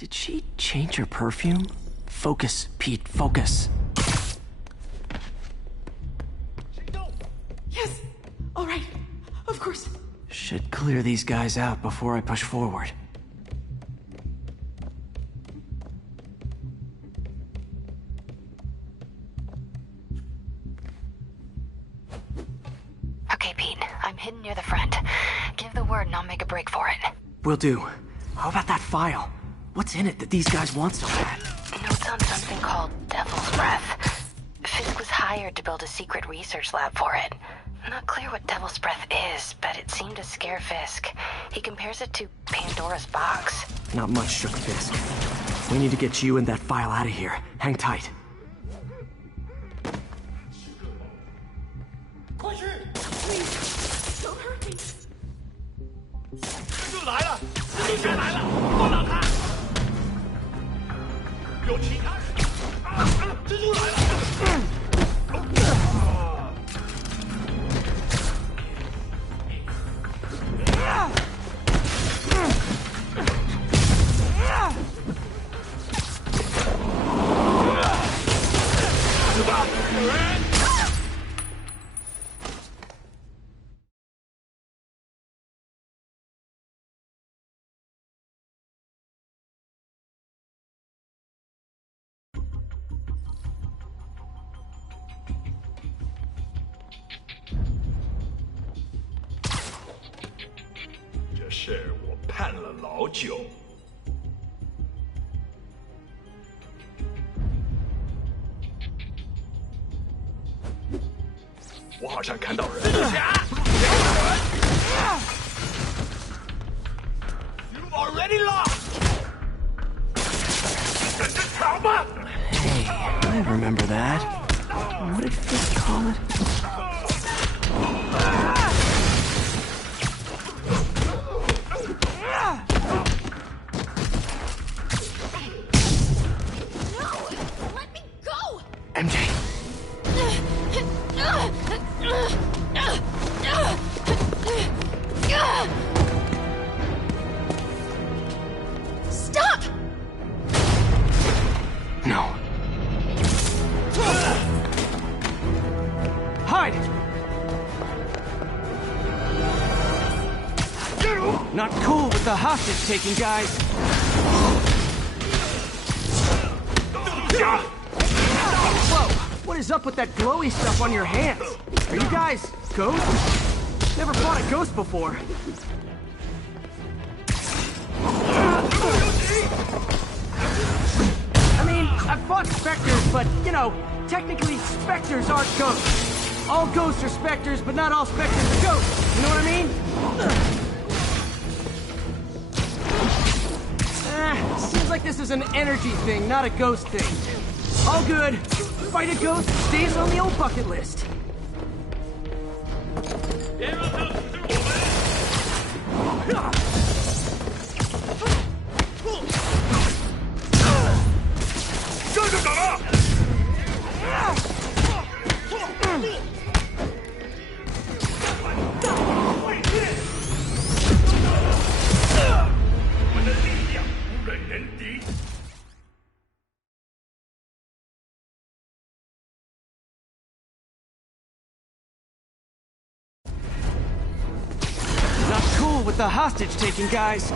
Did she change her perfume? Focus, Pete, focus. Yes! All right. Of course. Should clear these guys out before I push forward. Okay, Pete. I'm hidden near the front. Give the word and I'll make a break for it. Will do. How about that file? What's in it that these guys want so bad? Notes on something called Devil's Breath. Fisk was hired to build a secret research lab for it. Not clear what Devil's Breath is, but it seemed to scare Fisk. He compares it to Pandora's box. Not much, Shook Fisk. We need to get you and that file out of here. Hang tight. 快去 Please, don't hurt me. 蜘蛛来了！蜘蛛侠来了！放倒他！有其他人！蜘蛛来了！ 这事我盼了老久。我好像看到人。蜘蛛侠 ！You already lost。跟着跑吧。 Hey, I remember that. What did Fisk call it? MJ. Stop! No. Hide! Not cool with the hostage-taking, guys. Whoa! What is up with that glowy stuff on your hands? Are you guys ghosts? Never fought a ghost before. I mean, I've fought specters, but, you know, technically specters aren't ghosts. All ghosts are specters, but not all specters are ghosts. You know what I mean? Seems like this is an energy thing, not a ghost thing. All good. Fight a ghost stays on the old bucket list. 别让他阻止我们！ 这就走了。我们的力量无人能敌。 Not cool with the hostage-taking, guys.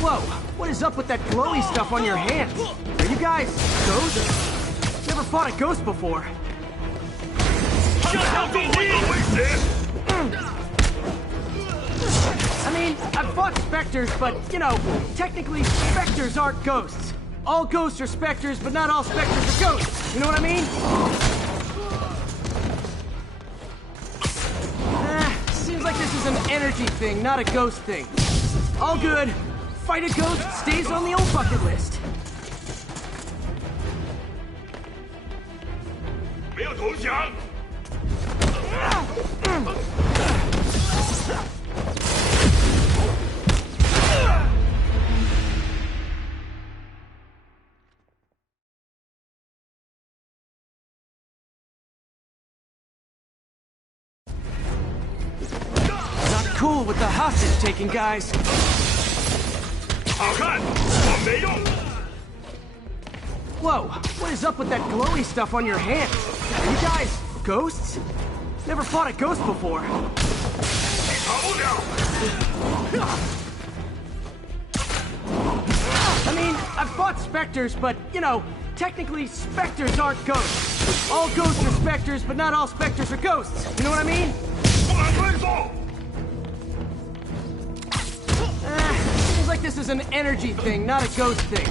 Whoa! What is up with that glowy stuff on your hands? Are you guys ghosts? Never fought a ghost before. 这条路会有危险。 I mean, I've fought specters, but, you know, technically specters aren't ghosts. All ghosts are specters, but not all specters are ghosts. You know what I mean? Seems like this is an energy thing, not a ghost thing. All good. Fight a ghost stays on the old bucket list. 没有投降。 Not cool with the hostage-taking guys. 好看，我没用。 Whoa, what is up with that glowy stuff on your hand? Are you guys ghosts? Never fought a ghost before. 逃不了。 I mean, I've fought specters, but, you know, technically specters aren't ghosts. All ghosts are specters, but not all specters are ghosts. You know what I mean? 不敢退缩。 Seems like this is an energy thing, not a ghost thing.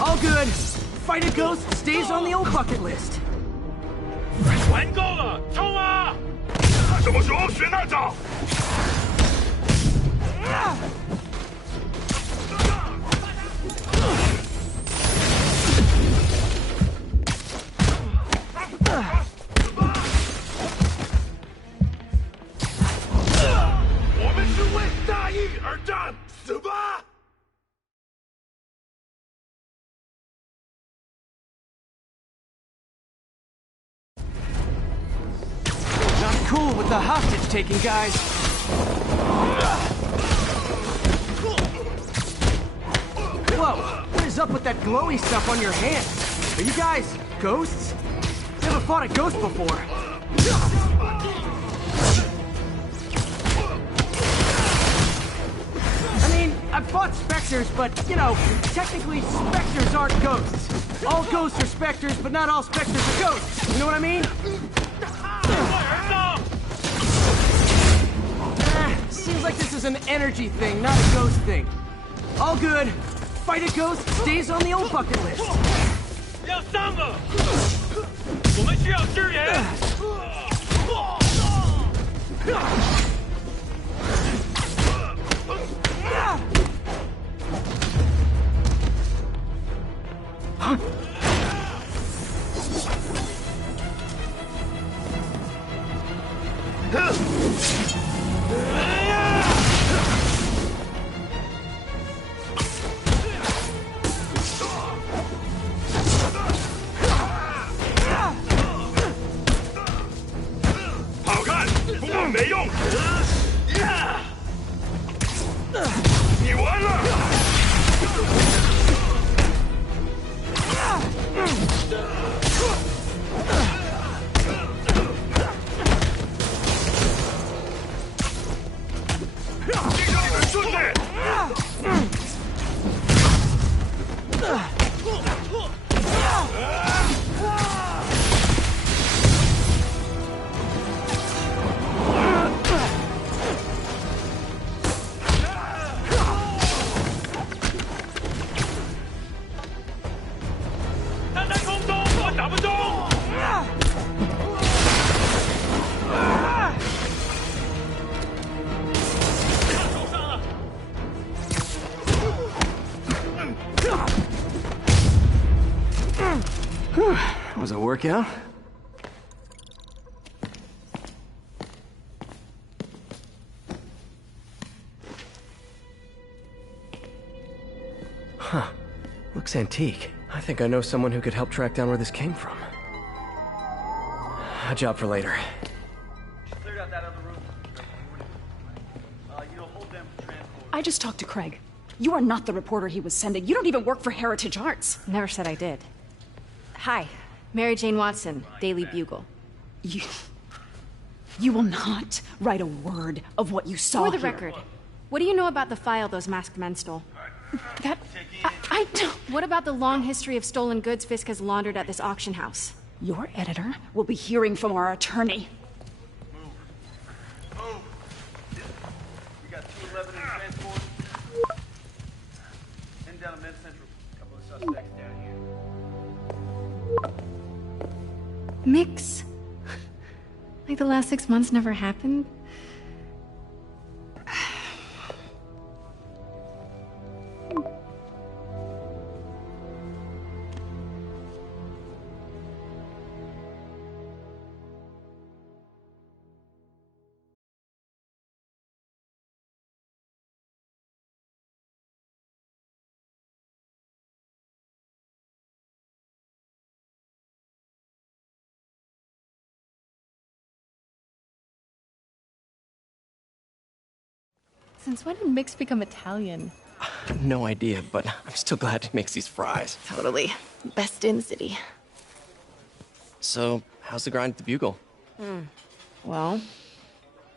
All good. Fight a ghost stays on the old bucket list. 玩够了，冲啊！什么时候学那招？ 我们是为大义而战，死吧！ Not cool with the hostage-taking guys. Whoa, what is up with that glowy stuff on your hand? Are you guys ghosts? Never fought a ghost before. I mean, I've fought specters, but, you know, technically specters aren't ghosts. All ghosts are specters, but not all specters are ghosts. You know what I mean? Seems like this is an energy thing, not a ghost thing. All good. Fight a ghost stays on the old bucket list. 要上了，我们需要支援。 好看，不过没用。你完了。 这个你们顺利。他在空中，我打不中。受伤了。 Was it a workout? Huh. Looks antique. I think I know someone who could help track down where this came from. A job for later. Cleared out that other room. Hold them for transport. I just talked to Craig. You are not the reporter he was sending. You don't even work for Heritage Arts. Never said I did. Hi, Mary Jane Watson, Daily Bugle. You will not write a word of what you saw For the here. record, what do you know about the file those masked men stole? I don't... What about the long history of stolen goods Fisk has laundered at this auction house? Your editor will be hearing from our attorney. Move. We got 211 in transport. Heading down to Med Central. Couple of suspects down here. Mix. Like the last 6 months never happened? Since when did Mix become Italian? No idea, but I'm still glad he makes these fries. Totally. Best in the city. So, how's the grind at the Bugle? Well,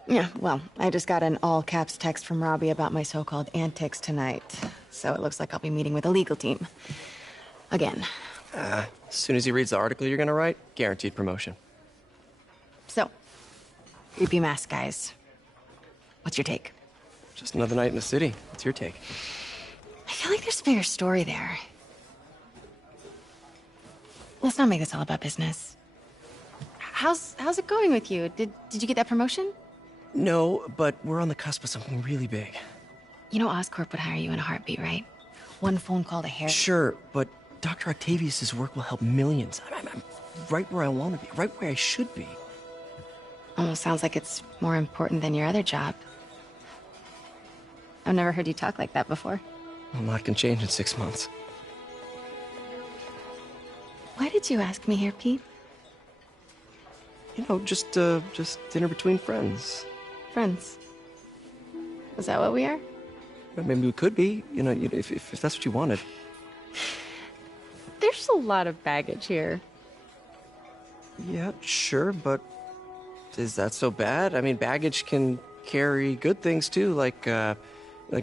I just got an all-caps text from Robbie about my so-called antics tonight. So it looks like I'll be meeting with the legal team. Again. As soon as he reads the article you're gonna write, guaranteed promotion. So, creepy mask guys. What's your take? Just another night in the city. What's your take? I feel like there's a bigger story there. Let's not make this all about business. How's it going with you? Did you get that promotion? No, but we're on the cusp of something really big. You know Oscorp would hire you in a heartbeat, right? One phone call to Harry. Sure, but Dr. Octavius's work will help millions. I'm right where I want to be, right where I should be. Almost sounds like it's more important than your other job. I've never heard you talk like that before. A lot can change in 6 months. Why did you ask me here, Pete? You know, just dinner between friends. Friends. Is that what we are? Maybe we could be, if that's what you wanted. There's a lot of baggage here. Yeah, sure, but is that so bad? I mean, baggage can carry good things too, like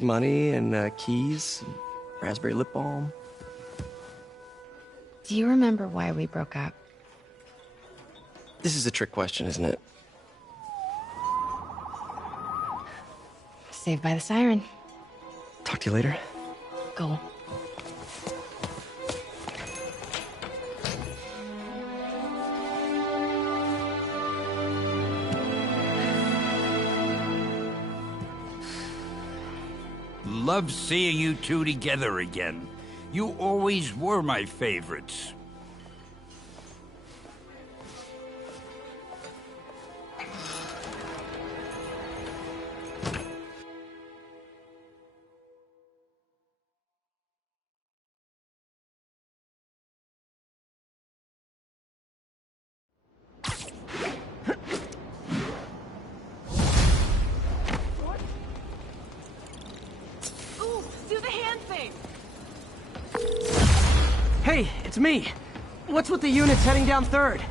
money and keys, and raspberry lip balm. Do you remember why we broke up? This is a trick question, isn't it? Saved by the siren. Talk to you later. Go. Love seeing you two together again. You always were my favorites. Ooh, do the hand thing! Hey, it's me. What's with the units heading down 3rd?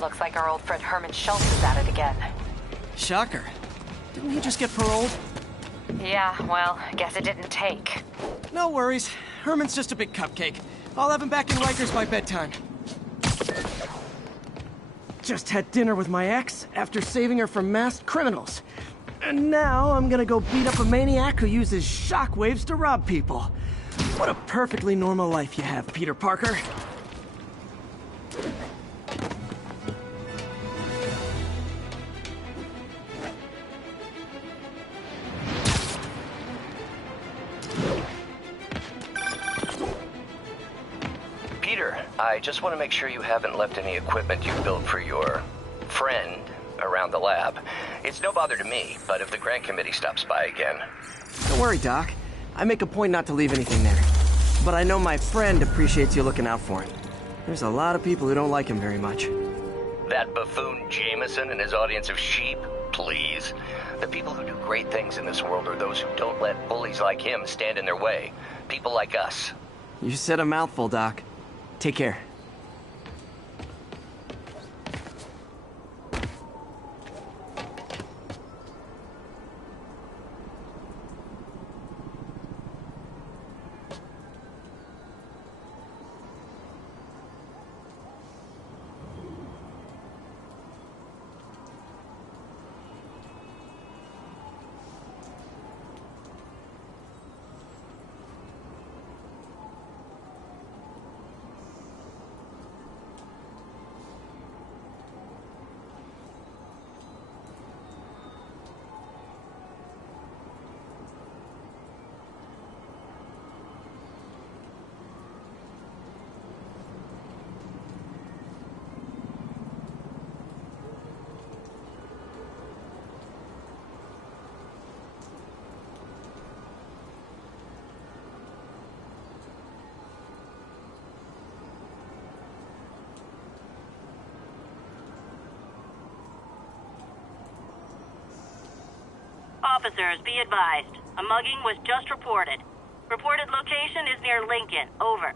Looks like our old friend Herman Schultz is at it again. Shocker. Didn't he just get paroled? Yeah, well, guess it didn't take. No worries. Herman's just a big cupcake. I'll have him back in Rikers by bedtime. Just had dinner with my ex after saving her from masked criminals. And now I'm gonna go beat up a maniac who uses shockwaves to rob people. What a perfectly normal life you have, Peter Parker. Peter, I just want to make sure you haven't left any equipment you built for your friend around the lab. It's no bother to me, but if the grant committee stops by again... Don't worry, Doc. I make a point not to leave anything there. But I know my friend appreciates you looking out for him. There's a lot of people who don't like him very much. That buffoon Jameson and his audience of sheep? Please. The people who do great things in this world are those who don't let bullies like him stand in their way. People like us. You said a mouthful, Doc. Take care. Officers, be advised. A mugging was just reported. Reported location is near Lincoln. Over.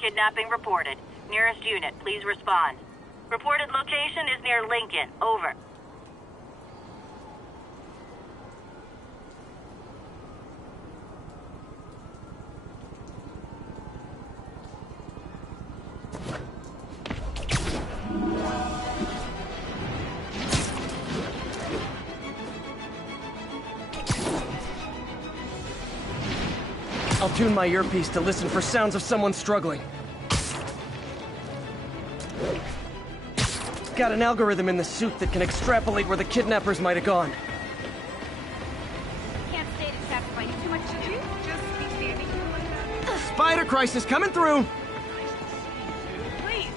Kidnapping reported. Nearest unit, please respond. Reported location is near Lincoln. Over. I'll tune my earpiece to listen for sounds of someone struggling. Got an algorithm in the suit that can extrapolate where the kidnappers might have gone. Can't stay distracted by too much to do. Just be standing like that. Spider crisis coming through! Please.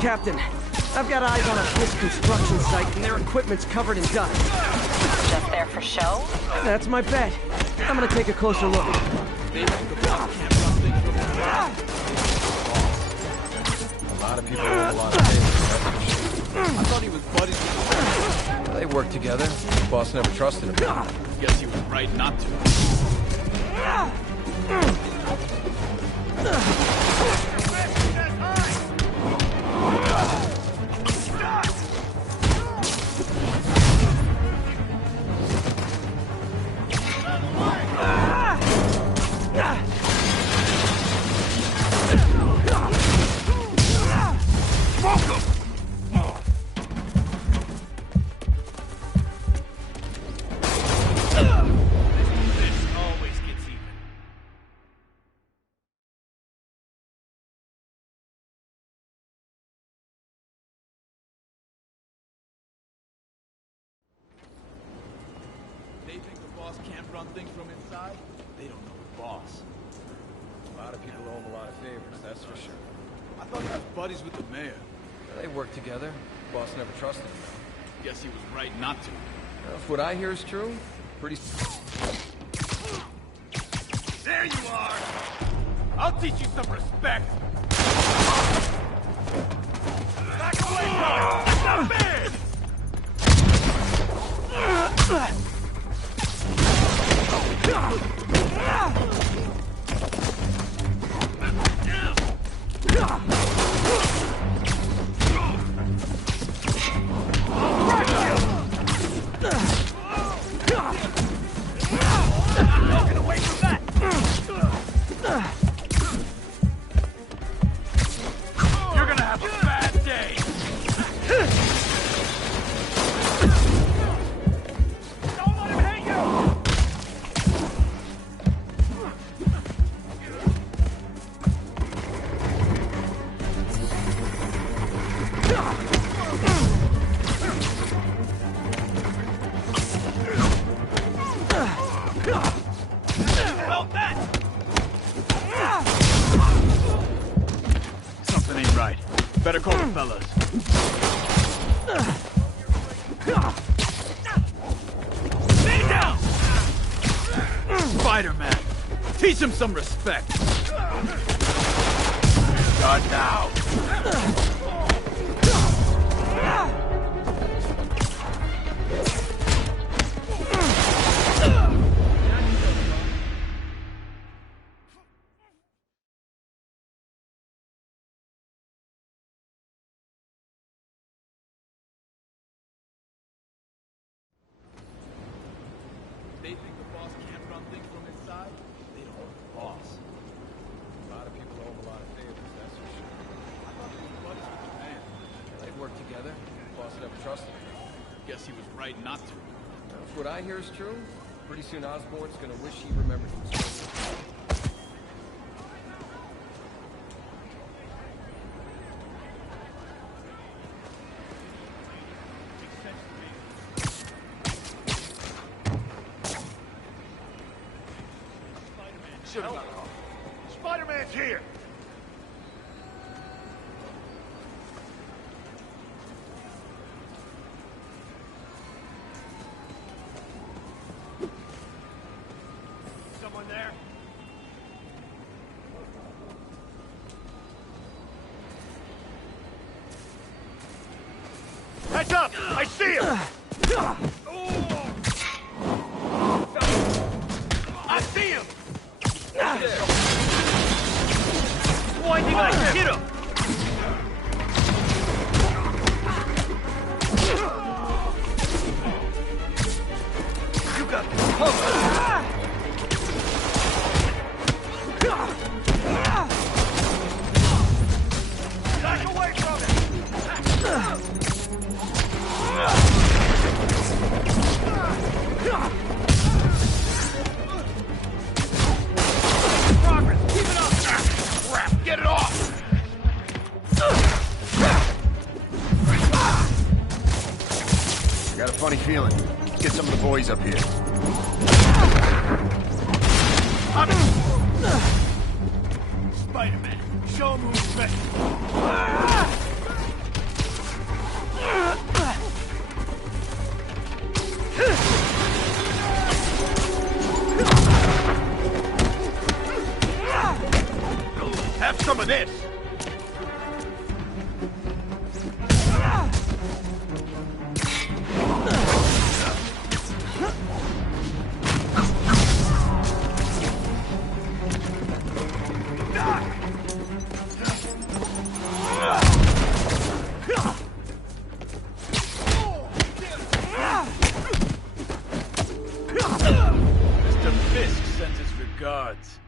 Captain, I've got eyes on a Swiss construction site and their equipment's covered in dust. Just there for show? That's my bet. I'm gonna take a closer look. A lot of people have a lot of faith. I thought he was buddies with the... They worked together. The boss never trusted him. Guess he was right not to. run things from inside, they don't know the boss. A lot of people owe him a lot of favors, that's for sure. I thought he was buddies with the mayor. They work together. The boss never trusted him. Guess he was right not to. Well, if what I hear is true, pretty... There you are! I'll teach you some respect! Back away from it! That's not fair! Get away from that! You're gonna have a bad day! Don't let him hit you! Help that! Something ain't right. Better call the fellas. Stay down! Spider-Man, teach him some respect. Start now. They think the boss can't run things from inside? They don't know the boss. A lot of people owe him a lot of favors, that's for sure. I thought he was buddies with the man. They work together. The boss never trusted him. Guess he was right not to. Now, if what I hear is true, pretty soon Osborn's gonna wish he remembered himself. Shoot him. Spider-Man's here! Someone there? Heads up! I see him! I see him! Winding up! Hit him! You got this covered! Back away from it! Progress! Keep it up! Crap! Get it off! I got a funny feeling. Let's get some of the boys up here. Spider-Man, show him who's best. Have some of this! Mr. Fisk sends his regards.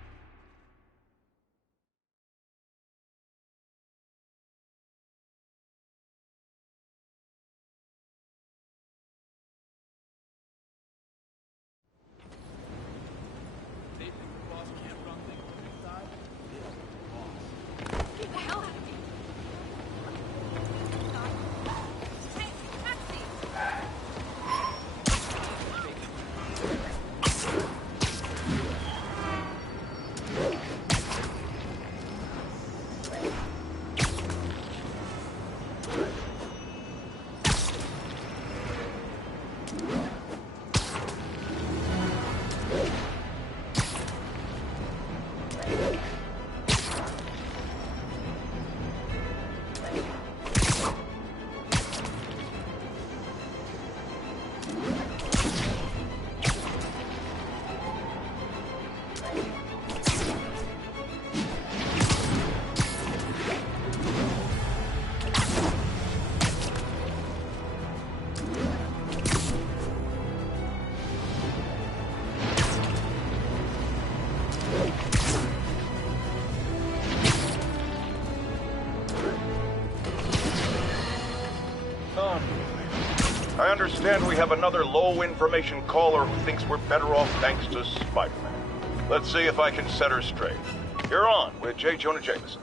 They think the boss can't run things from inside? They don't know the boss. Get the hell out of here! Hey, taxi! I understand we have another low-information caller who thinks we're better off thanks to Spider-Man. Let's see if I can set her straight. You're on with J. Jonah Jameson.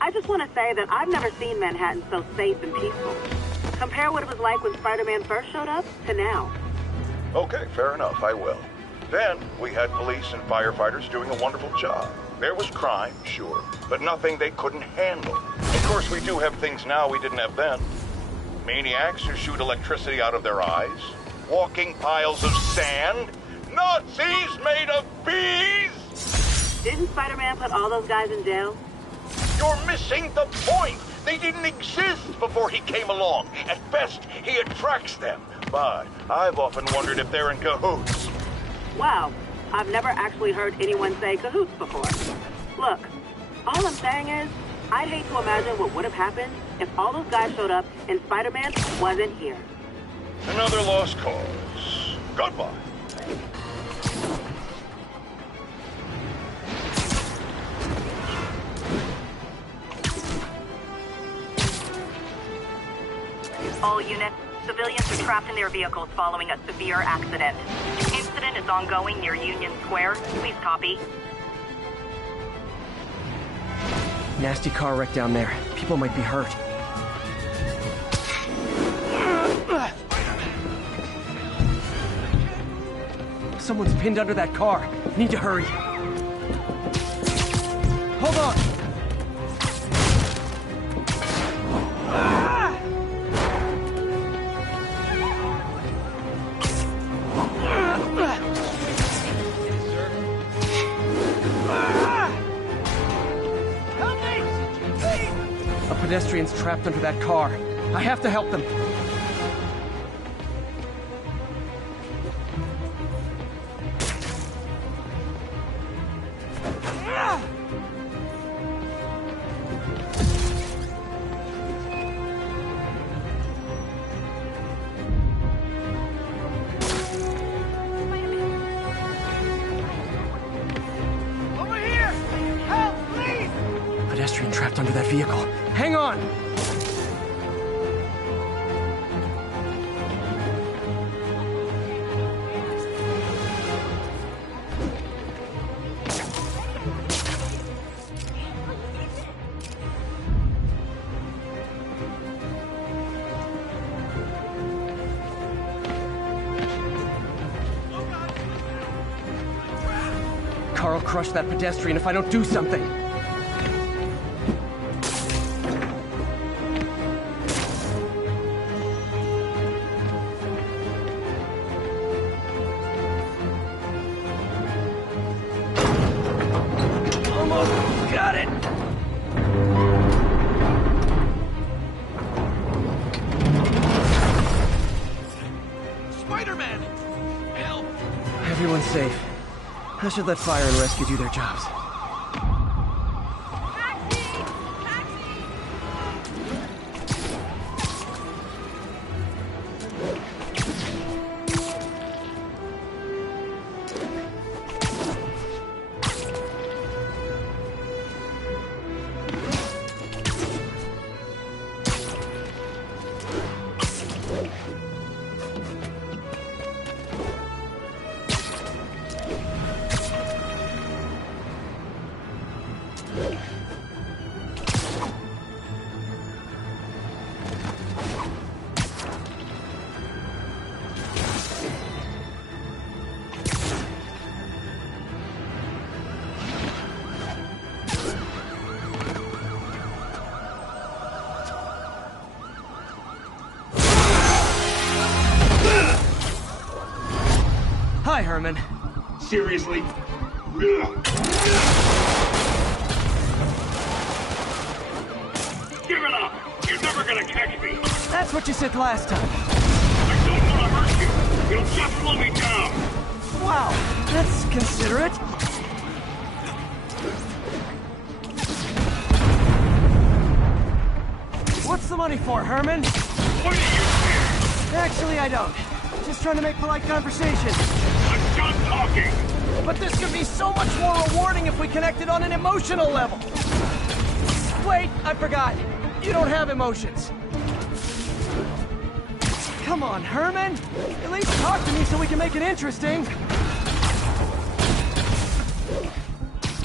I just want to say that I've never seen Manhattan so safe and peaceful. Compare what it was like when Spider-Man first showed up to now. Okay, fair enough, I will. Then, we had police and firefighters doing a wonderful job. There was crime, sure, but nothing they couldn't handle. Of course, we do have things now we didn't have then. Maniacs who shoot electricity out of their eyes, walking piles of sand, Nazis made of bees! Didn't Spider-Man put all those guys in jail? You're missing the point! They didn't exist before he came along. At best, he attracts them. But I've often wondered if they're in cahoots. Wow, I've never actually heard anyone say cahoots before. Look, all I'm saying is, I'd hate to imagine what would have happened if all those guys showed up and Spider-Man wasn't here. Another lost cause. Goodbye. All units, civilians are trapped in their vehicles following a severe accident. Incident is ongoing near Union Square. Please copy. Nasty car wreck down there. People might be hurt. Someone's pinned under that car. Need to hurry. Hold on! A pedestrian's trapped under that car. I have to help them. Pedestrian trapped under that vehicle. Hang on! Carl crushed that pedestrian if I don't do something. Got it! Spider-Man! Help! Everyone's safe. I should let fire and rescue do their jobs. Hi, Herman. Seriously? Give it up! You're never gonna catch me! That's what you said last time. I don't want to hurt you! You'll just slow me down! Wow, that's considerate. What's the money for, Herman? What do you care? Actually, I don't. Just trying to make polite conversation. I'm done talking! But this could be so much more rewarding if we connected on an emotional level. Wait, I forgot. You don't have emotions. Come on, Herman. At least talk to me so we can make it interesting.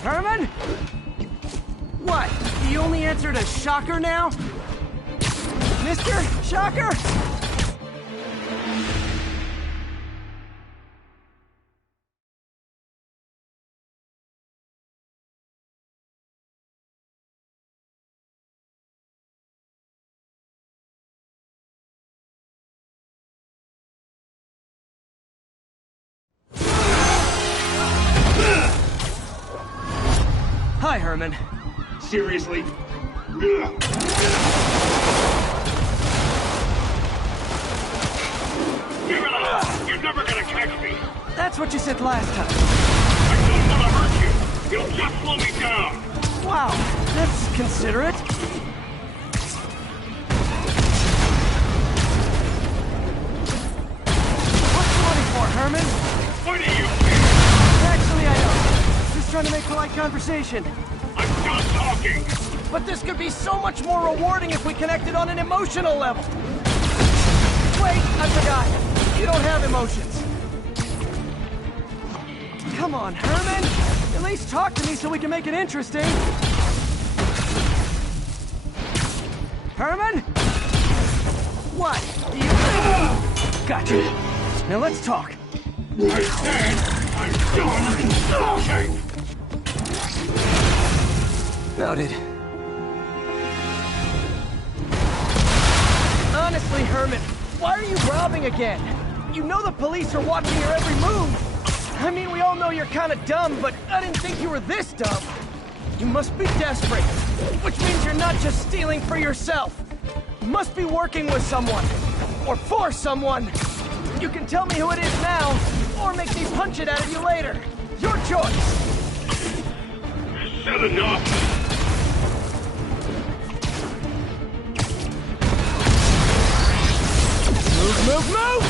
Herman? What? You only answered a shocker now? Mr. Shocker? Hi, Herman. Seriously? Give it up! You're never gonna catch me! That's what you said last time. I don't want to hurt you! You'll just slow me down! Wow, that's considerate. What's the money for, Herman? What do you care? Actually, I don't. Just trying to make polite conversation. I'm done talking! But this could be so much more rewarding if we connected on an emotional level. Wait, I forgot. You don't have emotions. Come on, Herman. At least talk to me so we can make it interesting. Herman? What? You... Gotcha. Now let's talk. I said I'm done talking! Noted. Honestly, Herman, why are you robbing again? You know the police are watching your every move. I mean, we all know you're kind of dumb, but I didn't think you were this dumb. You must be desperate, which means you're not just stealing for yourself. You must be working with someone, or for someone. You can tell me who it is now, or make me punch it out of you later. Your choice. Said enough! Move, move, move!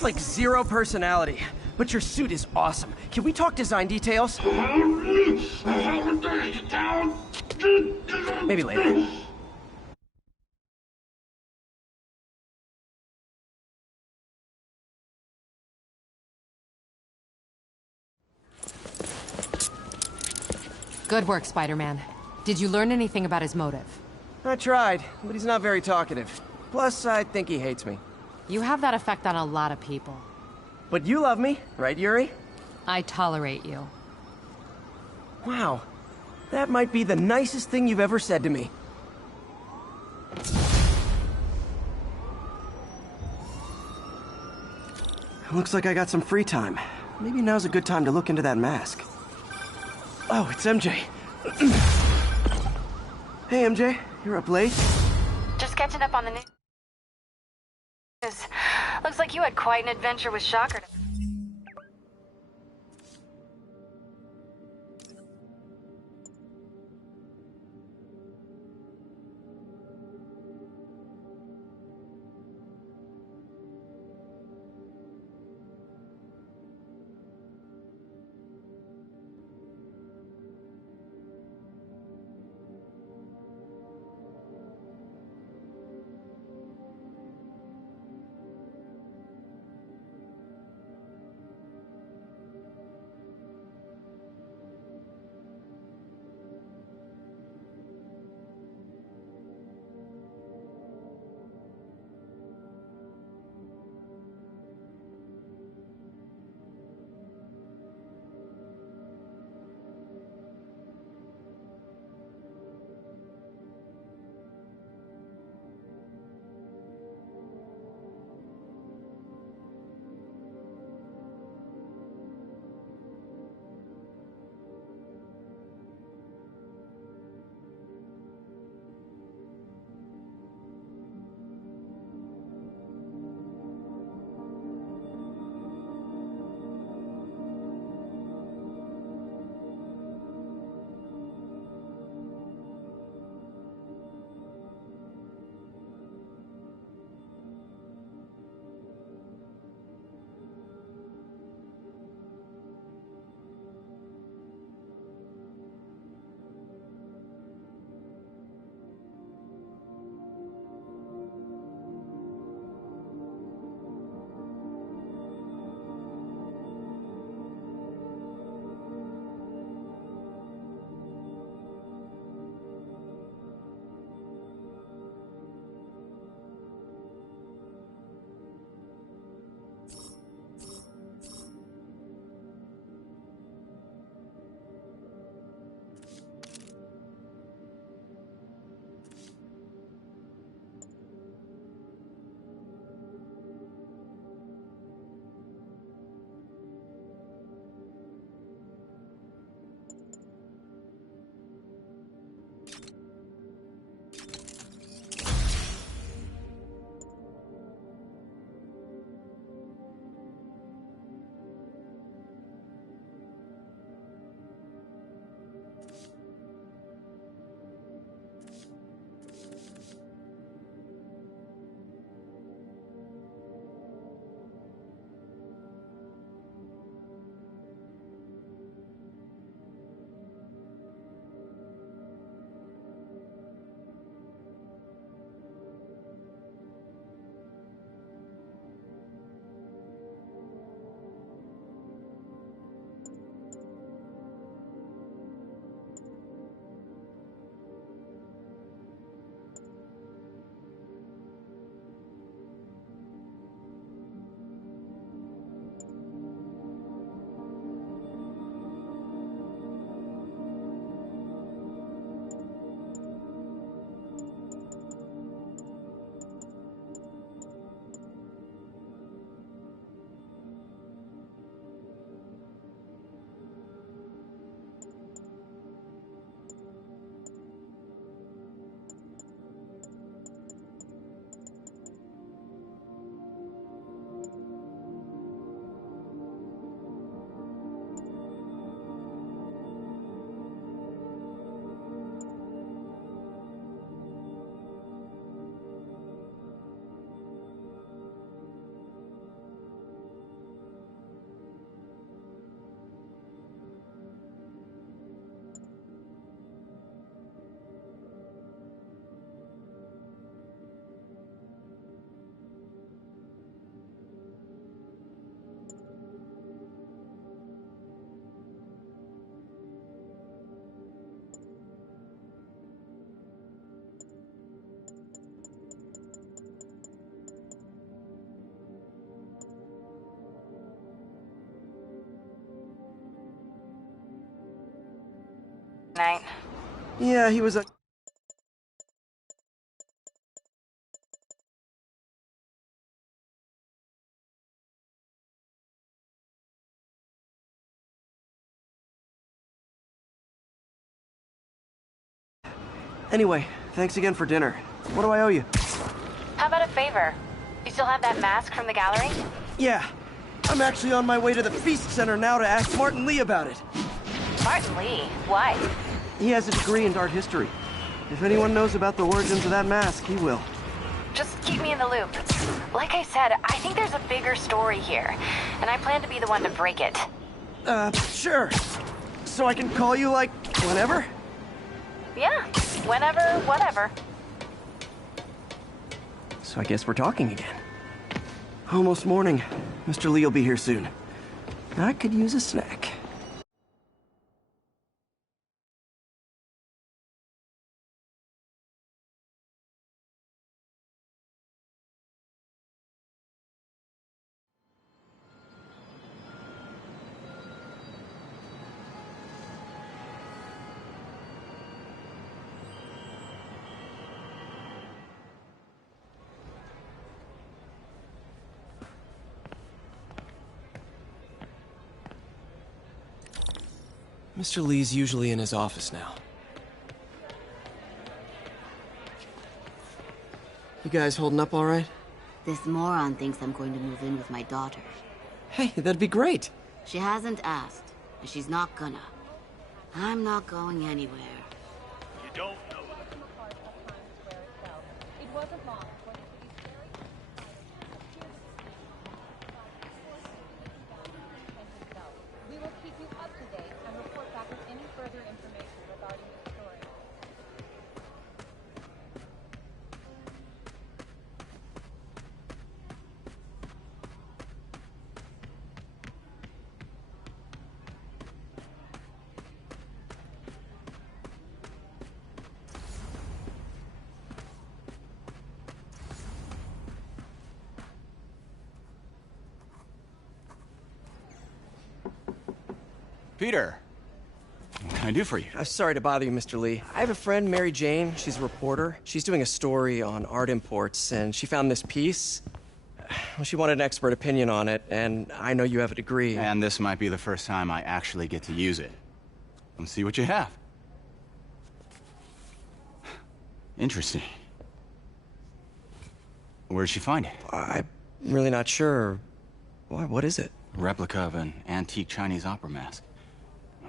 Like zero personality, but your suit is awesome. Can we talk design details? Maybe later. Good work, Spider-Man. Did you learn anything about his motive? I tried, but he's not very talkative. Plus, I think he hates me. You have that effect on a lot of people. But you love me, right, Yuri? I tolerate you. Wow. That might be the nicest thing you've ever said to me. Looks like I got some free time. Maybe now's a good time to look into that mask. Oh, it's MJ. Hey, MJ. You're up late? Just catching up on the news. Looks like you had quite an adventure with Shocker. night. Yeah, he was a... Anyway, thanks again for dinner. What do I owe you? How about a favor? You still have that mask from the gallery? Yeah, I'm actually on my way to the Feast Center now to ask Martin Lee about it. Martin Lee? Why? He has a degree in art history. If anyone knows about the origins of that mask, he will. Just keep me in the loop. Like I said, I think there's a bigger story here, and I plan to be the one to break it. Sure. So I can call you, like, whenever? Yeah, whenever, whatever. So I guess we're talking again. Almost morning. Mr. Lee will be here soon. I could use a snack. Mr. Lee's usually in his office now. You guys holding up all right? This moron thinks I'm going to move in with my daughter. Hey, that'd be great. She hasn't asked, and she's not gonna. I'm not going anywhere. You don't know. It wasn't long. We will keep you up to date and report back with any further information regarding this story. Peter, what can I do for you? Sorry to bother you, Mr. Lee. I have a friend, Mary Jane. She's a reporter. She's doing a story on art imports, and she found this piece. Well, she wanted an expert opinion on it, and I know you have a degree. And this might be the first time I actually get to use it. Let's see what you have. Interesting. Where did she find it? I'm really not sure. Why, what is it? A replica of an antique Chinese opera mask.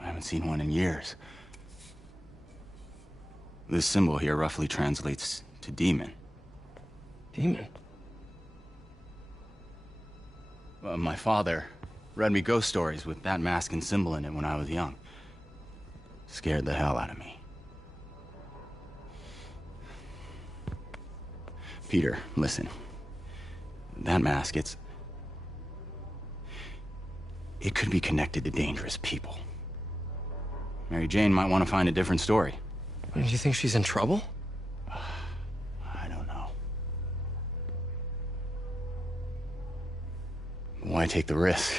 I haven't seen one in years. This symbol here roughly translates to demon. Demon? My father read me ghost stories with that mask and symbol in it when I was young. Scared the hell out of me. Peter, listen. That mask, it could be connected to dangerous people. Mary Jane might want to find a different story. Do you think she's in trouble? I don't know. Why take the risk?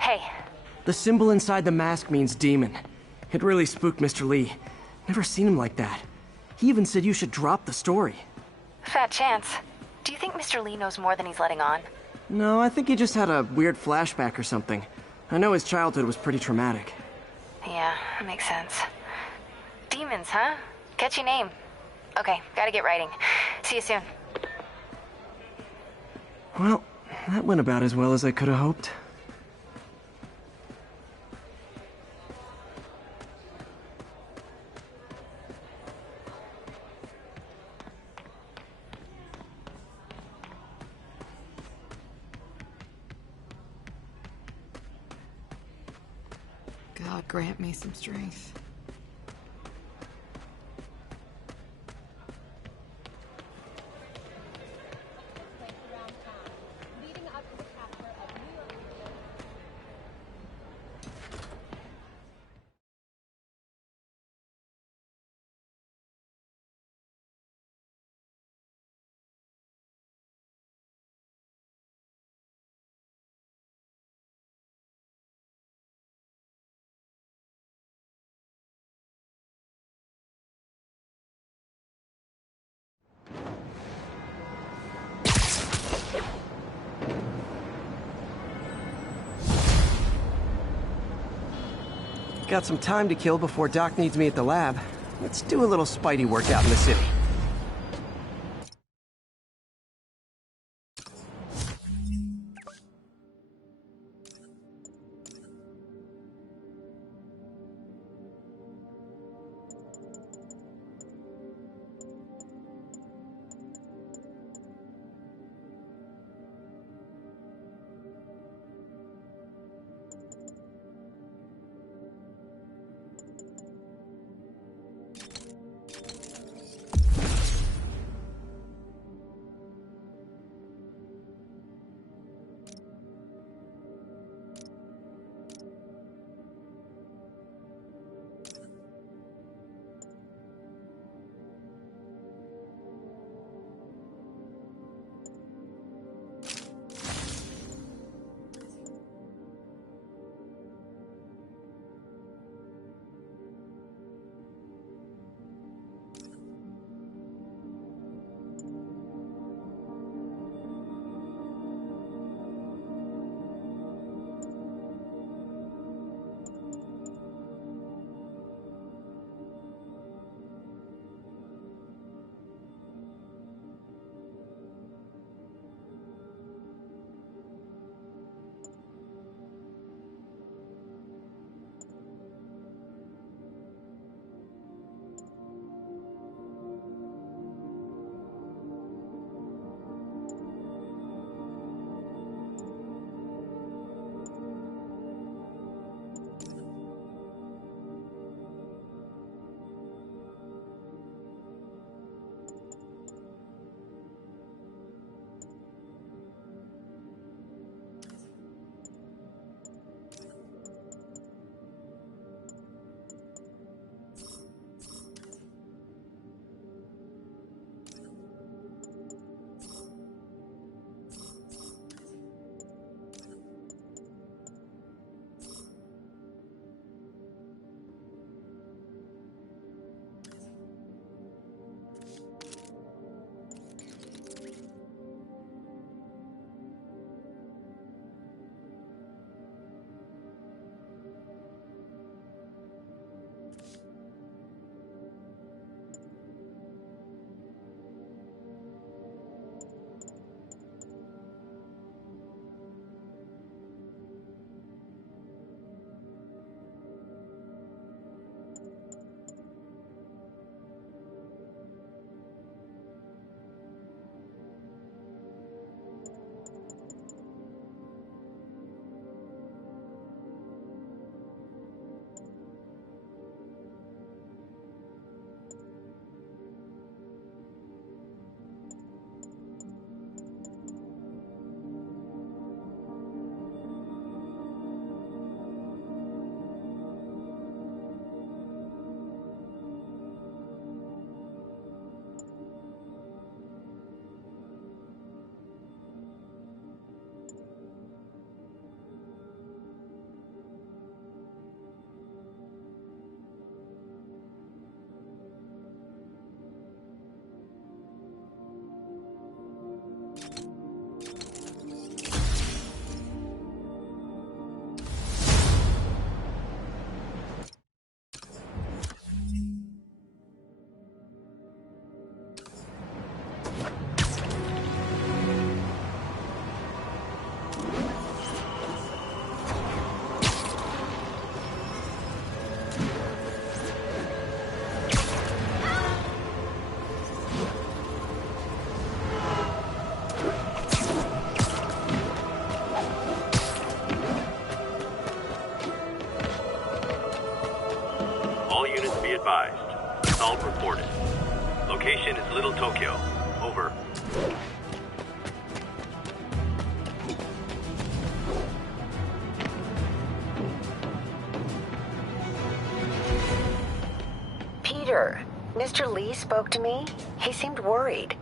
Hey. The symbol inside the mask means demon. It really spooked Mr. Lee. Never seen him like that. He even said you should drop the story. Fat chance. Do you think Mr. Lee knows more than he's letting on? No, I think he just had a weird flashback or something. I know his childhood was pretty traumatic. Yeah, that makes sense. Demons, huh? Catchy name. Okay, gotta get writing. See you soon. Well, that went about as well as I could have hoped. God grant me some strength. Got some time to kill before Doc needs me at the lab. Let's do a little Spidey workout in the city. advised. Assault reported. Location is Little Tokyo. Over. Peter, Mr. Lee spoke to me. He seemed worried.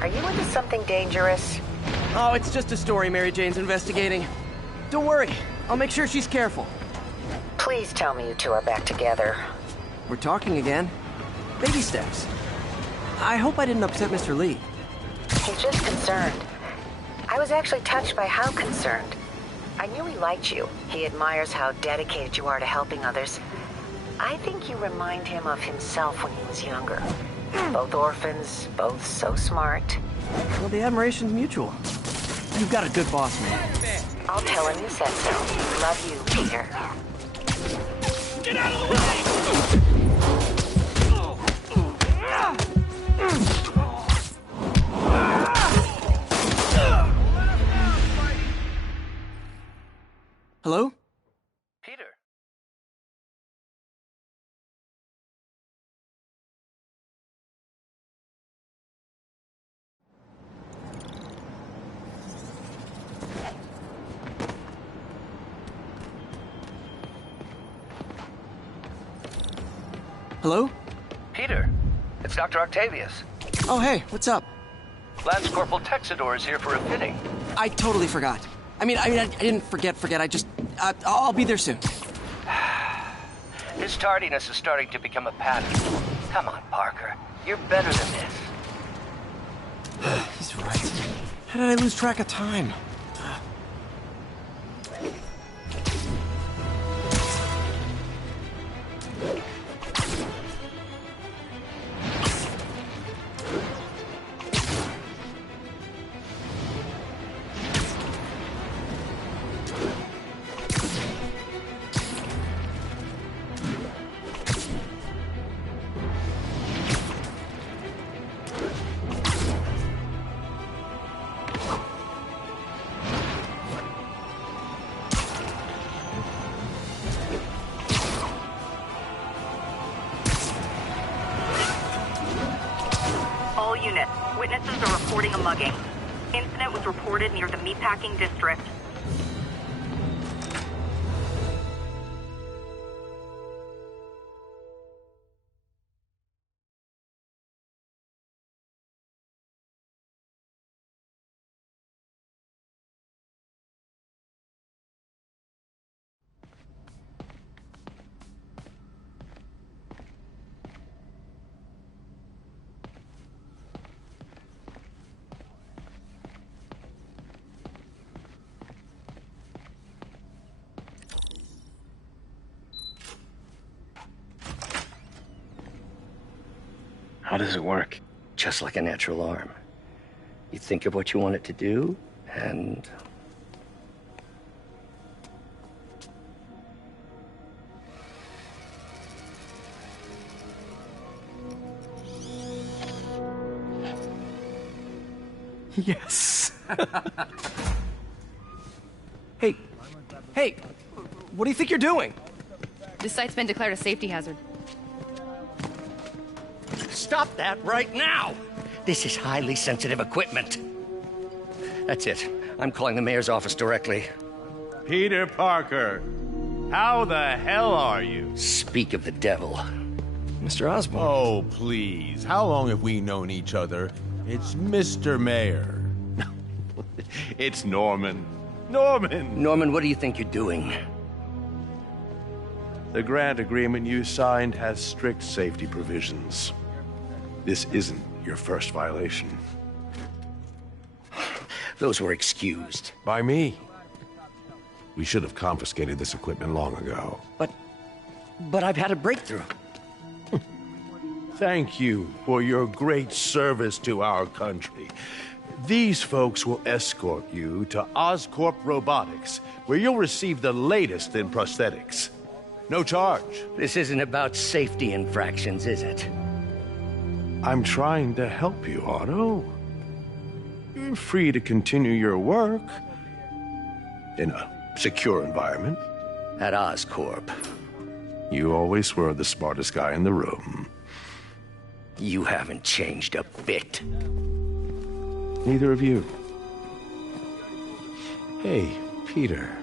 Are you into something dangerous? Oh, it's just a story Mary Jane's investigating. Don't worry, I'll make sure she's careful. Please tell me you two are back together. We're talking again. Baby steps. I hope I didn't upset Mr. Lee. He's just concerned. I was actually touched by how concerned. I knew he liked you. He admires how dedicated you are to helping others. I think you remind him of himself when he was younger. Both orphans, both so smart. Well, the admiration's mutual. You've got a good boss, man. I'll tell him you said so. Love you, Peter. Get out of the way! Hello? Peter. Hello? Peter, it's Dr. Octavius. Oh, hey, what's up? Lance Corporal Texador is here for a fitting. I totally forgot. I didn't forget. I'll be there soon. His tardiness is starting to become a pattern. Come on, Parker. You're better than this. He's right. How did I lose track of time? All units, witnesses are reporting a mugging. Incident was reported near the meatpacking district. How does it work? Just like a natural arm. You think of what you want it to do, and... Yes. Hey, what do you think you're doing? This site's been declared a safety hazard. Stop that right now! This is highly sensitive equipment. That's it. I'm calling the mayor's office directly. Peter Parker, how the hell are you? Speak of the devil. Mr. Osborn. Oh, please. How long have we known each other? It's Mr. Mayor. It's Norman. Norman, what do you think you're doing? The grant agreement you signed has strict safety provisions. This isn't your first violation. Those were excused. By me. We should have confiscated this equipment long ago. But I've had a breakthrough. Thank you for your great service to our country. These folks will escort you to Oscorp Robotics, where you'll receive the latest in prosthetics. No charge. This isn't about safety infractions, is it? I'm trying to help you, Otto. You're free to continue your work in a secure environment. At Oscorp. You always were the smartest guy in the room. You haven't changed a bit. Neither of you. Hey, Peter.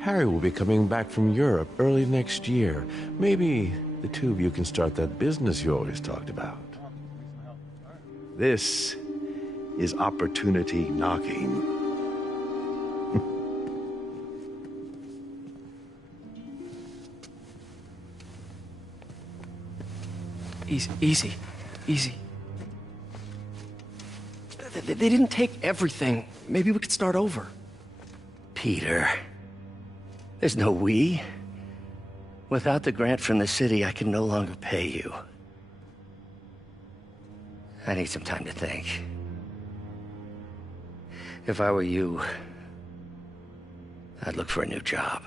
Harry will be coming back from Europe early next year. Maybe the two of you can start that business you always talked about. This is opportunity knocking. Easy. They didn't take everything. Maybe we could start over. Peter, there's no we. Without the grant from the city, I can no longer pay you. I need some time to think. If I were you, I'd look for a new job.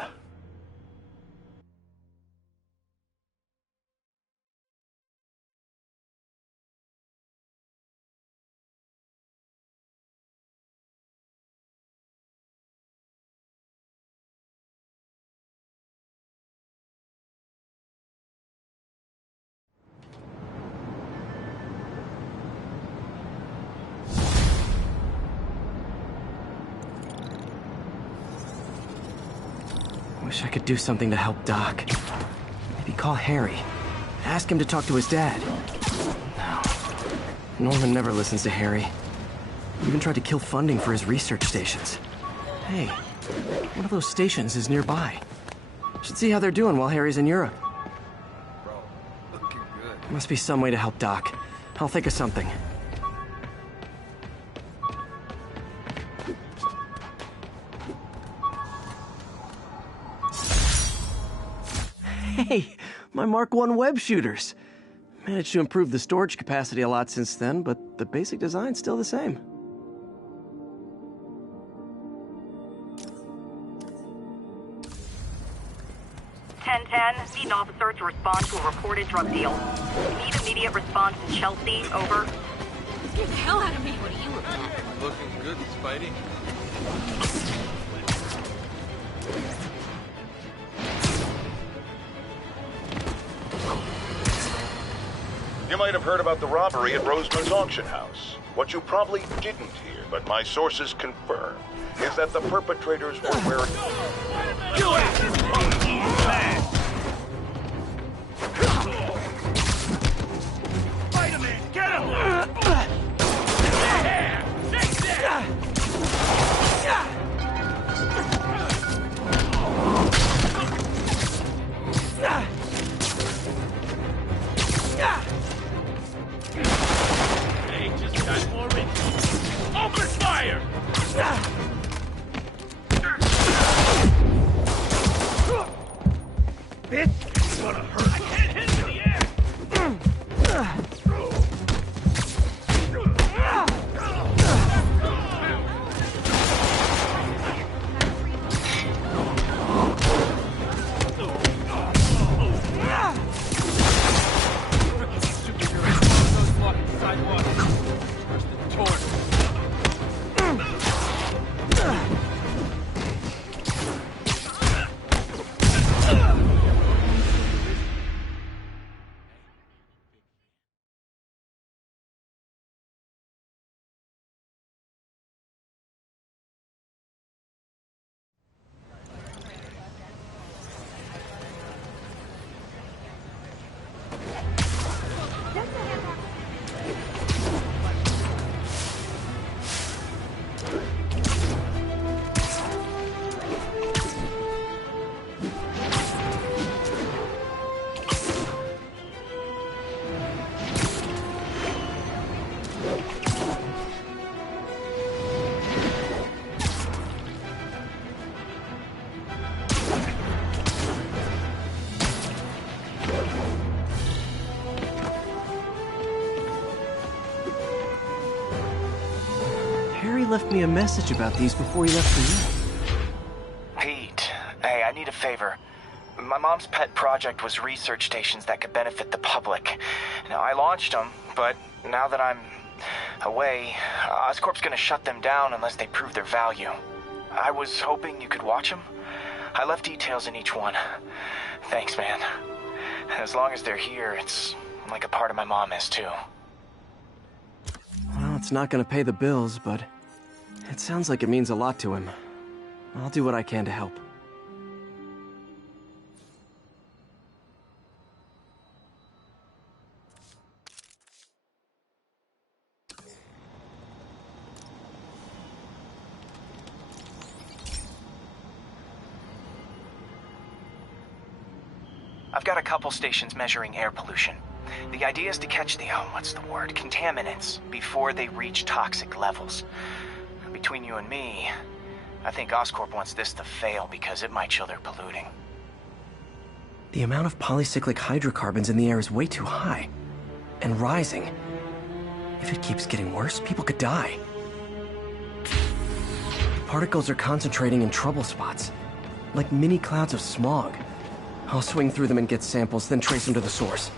Wish I could do something to help Doc. Maybe call Harry. Ask him to talk to his dad. No. Norman never listens to Harry. He even tried to kill funding for his research stations. Hey, one of those stations is nearby. Should see how they're doing while Harry's in Europe. Bro, looking good. Must be some way to help Doc. I'll think of something. Hey, my Mark I web shooters. Managed to improve the storage capacity a lot since then, but the basic design's still the same. Need an officer to respond to a reported drug deal. Need immediate response in Chelsea, over. Get the hell out of me. What are you looking at? Looking good, Spidey. You might have heard about the robbery at Roseman's auction house. What you probably didn't hear, but my sources confirm, is that the perpetrators were wearing... Spider-Man, get him! Take that! They just got more in. Open fire! It's gonna hurt. I can't hit him in the air! Left me a message about these before he left for you. Pete, hey, I need a favor. My mom's pet project was research stations that could benefit the public. Now, I launched them, but now that I'm away, Oscorp's gonna shut them down unless they prove their value. I was hoping you could watch them. I left details in each one. Thanks, man. As long as they're here, it's like a part of my mom is, too. Well, it's not gonna pay the bills, but it sounds like it means a lot to him. I'll do what I can to help. I've got a couple stations measuring air pollution. The idea is to catch the, contaminants before they reach toxic levels. Between you and me, I think Oscorp wants this to fail because it might show they're polluting. The amount of polycyclic hydrocarbons in the air is way too high. And rising. If it keeps getting worse, people could die. Particles are concentrating in trouble spots, like mini clouds of smog. I'll swing through them and get samples, then trace them to the source.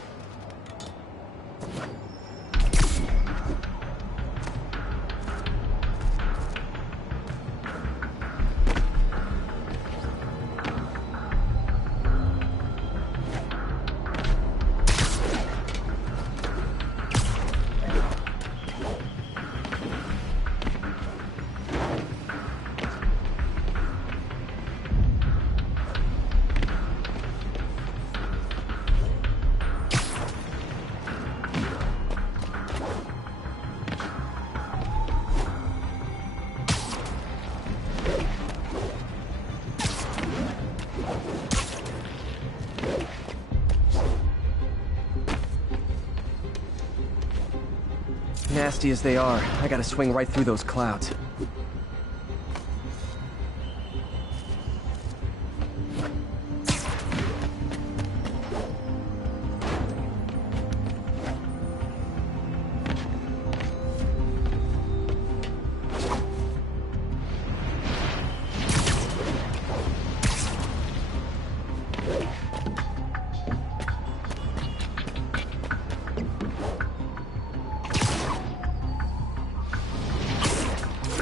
Nasty as they are, I gotta swing right through those clouds.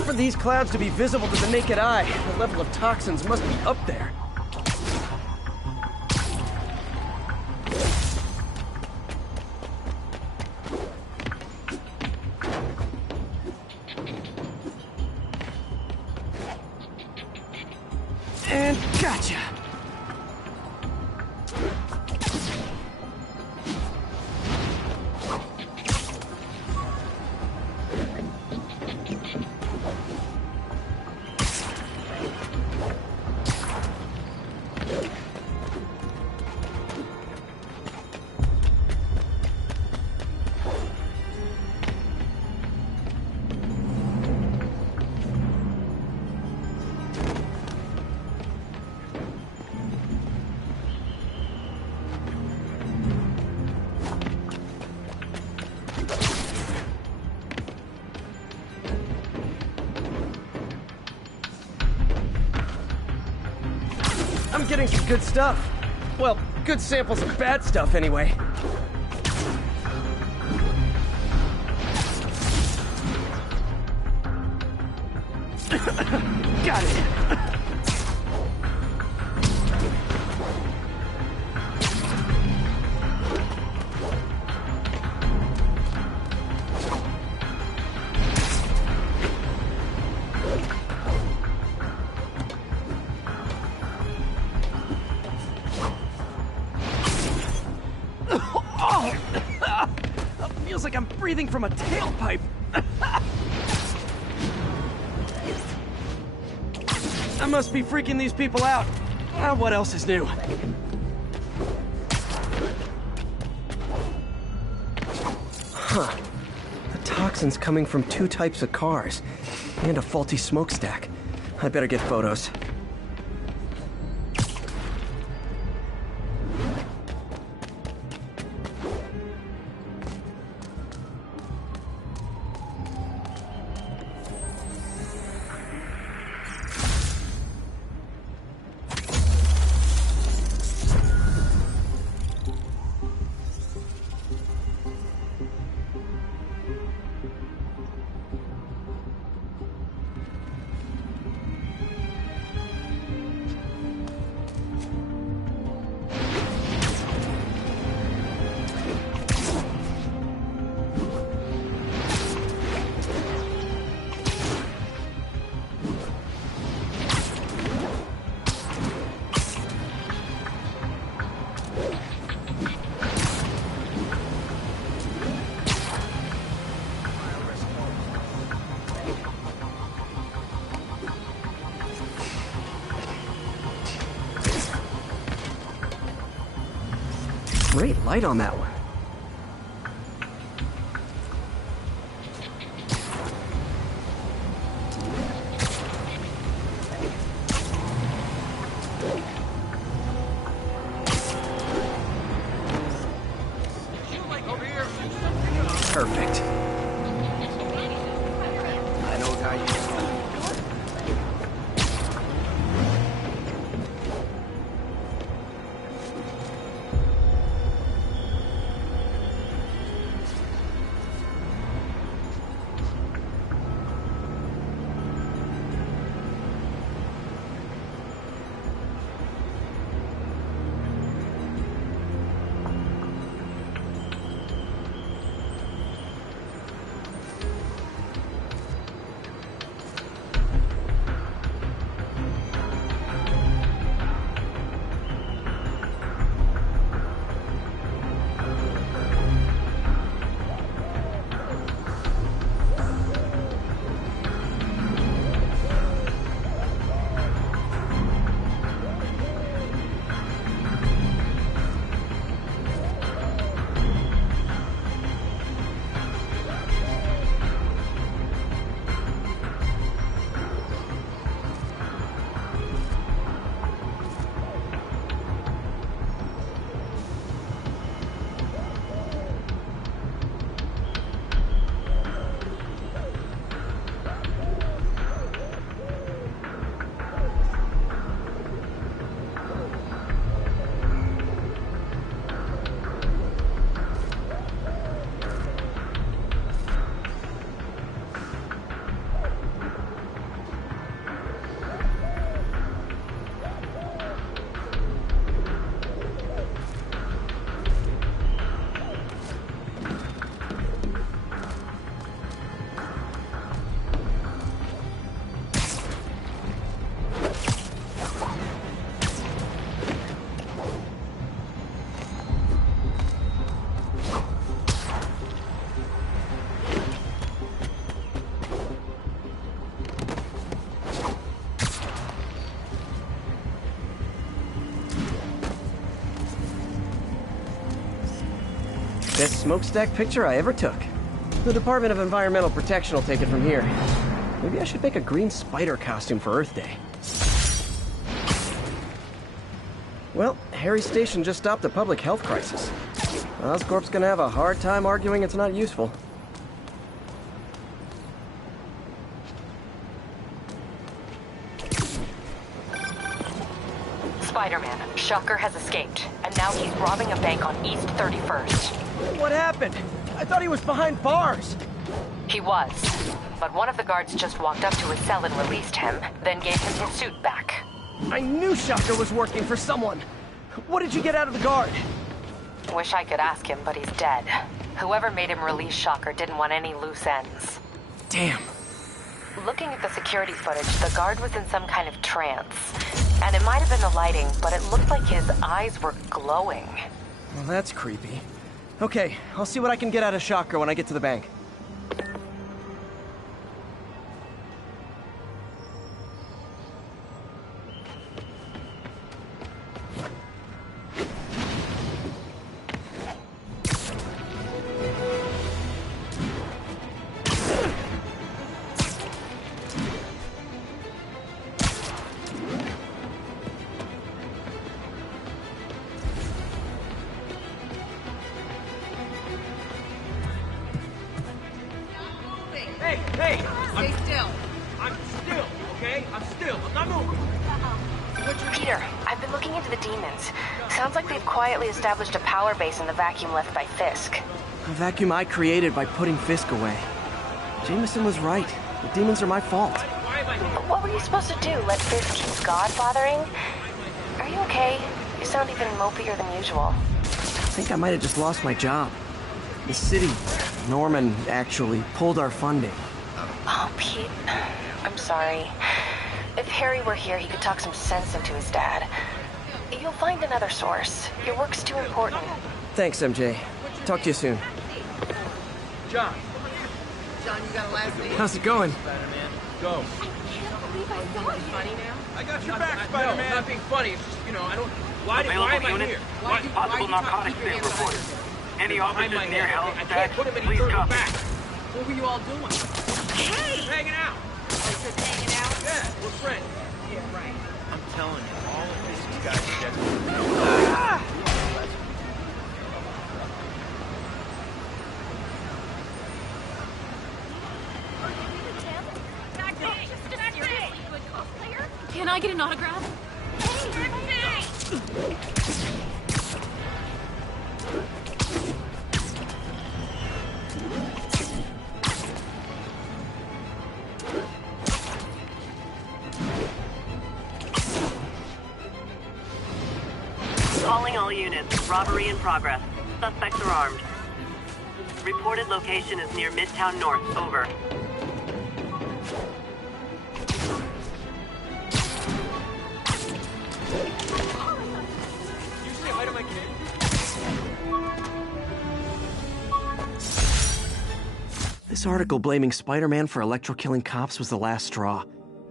For these clouds to be visible to the naked eye, the level of toxins must be up there. And gotcha! I'm getting some good stuff. Well, good samples of bad stuff, anyway. Got it. Feels like I'm breathing from a tailpipe. I must be freaking these people out. What else is new? Huh. The toxin's coming from 2 types of cars, and a faulty smokestack. I better get photos. Great light on that one. Best smokestack picture I ever took. The Department of Environmental Protection will take it from here. Maybe I should make a green spider costume for Earth Day. Well, Harry's station just stopped a public health crisis. Oscorp's gonna have a hard time arguing it's not useful. Spider-Man, Shocker has escaped, and now he's robbing a bank on East 31st. What happened? I thought he was behind bars. He was, but one of the guards just walked up to his cell and released him, then gave him his suit back. I knew Shocker was working for someone. What did you get out of the guard? Wish I could ask him, but he's dead. Whoever made him release Shocker didn't want any loose ends. Damn. Looking at the security footage, the guard was in some kind of trance. And it might have been the lighting, but it looked like his eyes were glowing. Well, that's creepy. Okay, I'll see what I can get out of Shocker when I get to the bank. Hey! Stay still. I'm still, okay? I'm still. I'm not moving. Peter, I've been looking into the demons. Sounds like they've quietly established a power base in the vacuum left by Fisk. A vacuum I created by putting Fisk away. Jameson was right. The demons are my fault. But what were you supposed to do? Let Fisk keep God bothering? Are you okay? You sound even mopier than usual. I think I might have just lost my job. The city, Norman, actually pulled our funding. Oh, Pete. I'm sorry. If Harry were here, he could talk some sense into his dad. You'll find another source. Your work's too important. Thanks, MJ. Talk to you soon. John, you got a last name? How's it going? Spider-Man, go. Funny now? I got your back, Spider-Man. No, I'm not being funny. It's just, I don't... Why am I here? Possible narcotics being reported. Any officers near health I can't put him any please further copy. back. What were you all doing? Hey! Hanging out. Just hanging out? Yeah, we're friends. Yeah, right. I'm telling you, all of this you guys are desperate. Can I get an autograph? Calling all units. Robbery in progress. Suspects are armed. Reported location is near Midtown North. Over. You say hi to my kid? This article blaming Spider-Man for electro-killing cops was the last straw.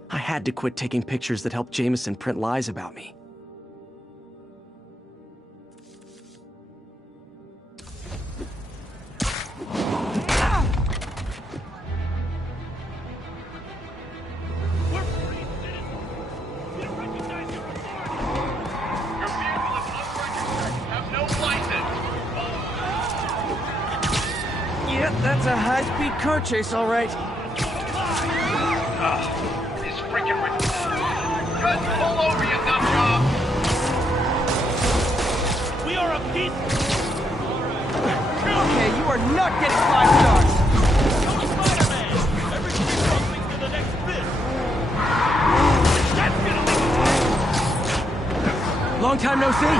I had to quit taking pictures that helped Jameson print lies about me. That's a high-speed car chase, all right. This freaking just pull over, you dumb job. We are a piece. Okay, you are not getting 5 stars. Spider-Man. Every street bus leads to the next bit. That's gonna leave. Long time no see.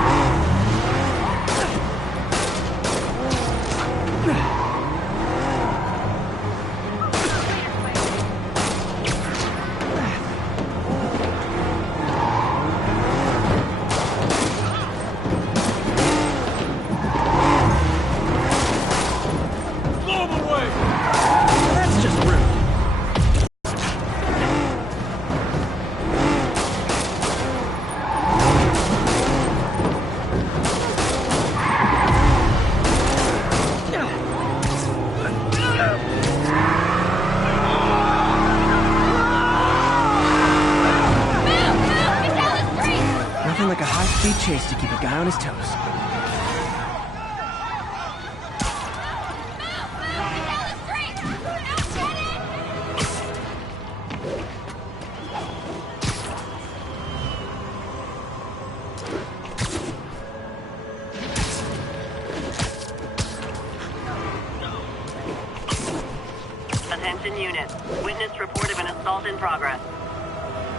Chase to keep a guy on his toes. Attention unit. Witness report of an assault in progress.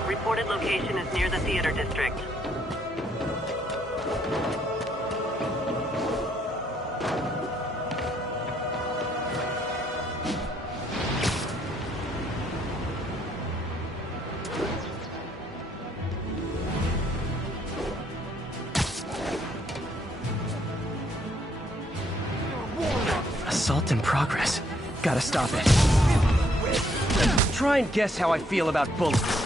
Reported location is near the theater district. Assault in progress. Gotta stop it. Try and guess how I feel about bullets.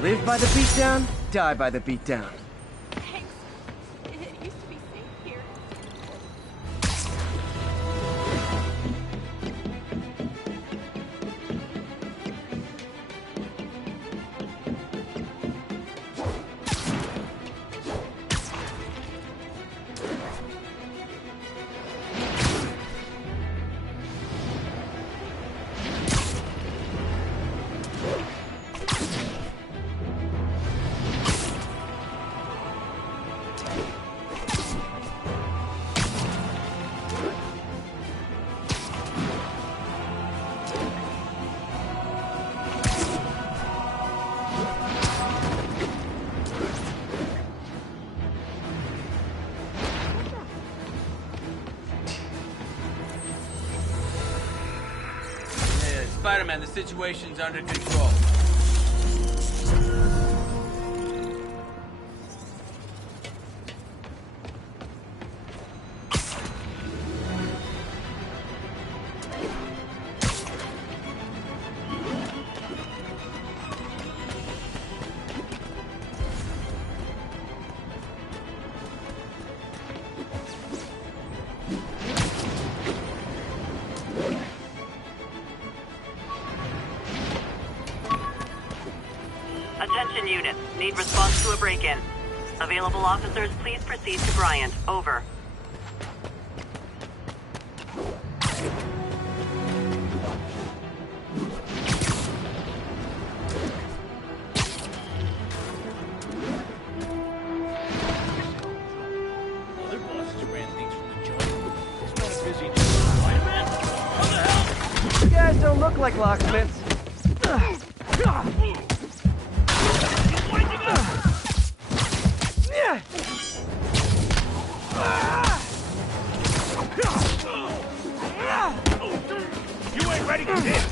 Live by the beatdown, die by the beatdown. Thanks. It used to be safe here. Spider-Man, the situation's under control. Attention unit. Need response to a break-in. Available officers, please proceed to Bryant. Over. Other bosses ran things from the joint. This man's busy doing Spider-Man. How the hell? You guys don't look like locksmiths. You ain't ready for this!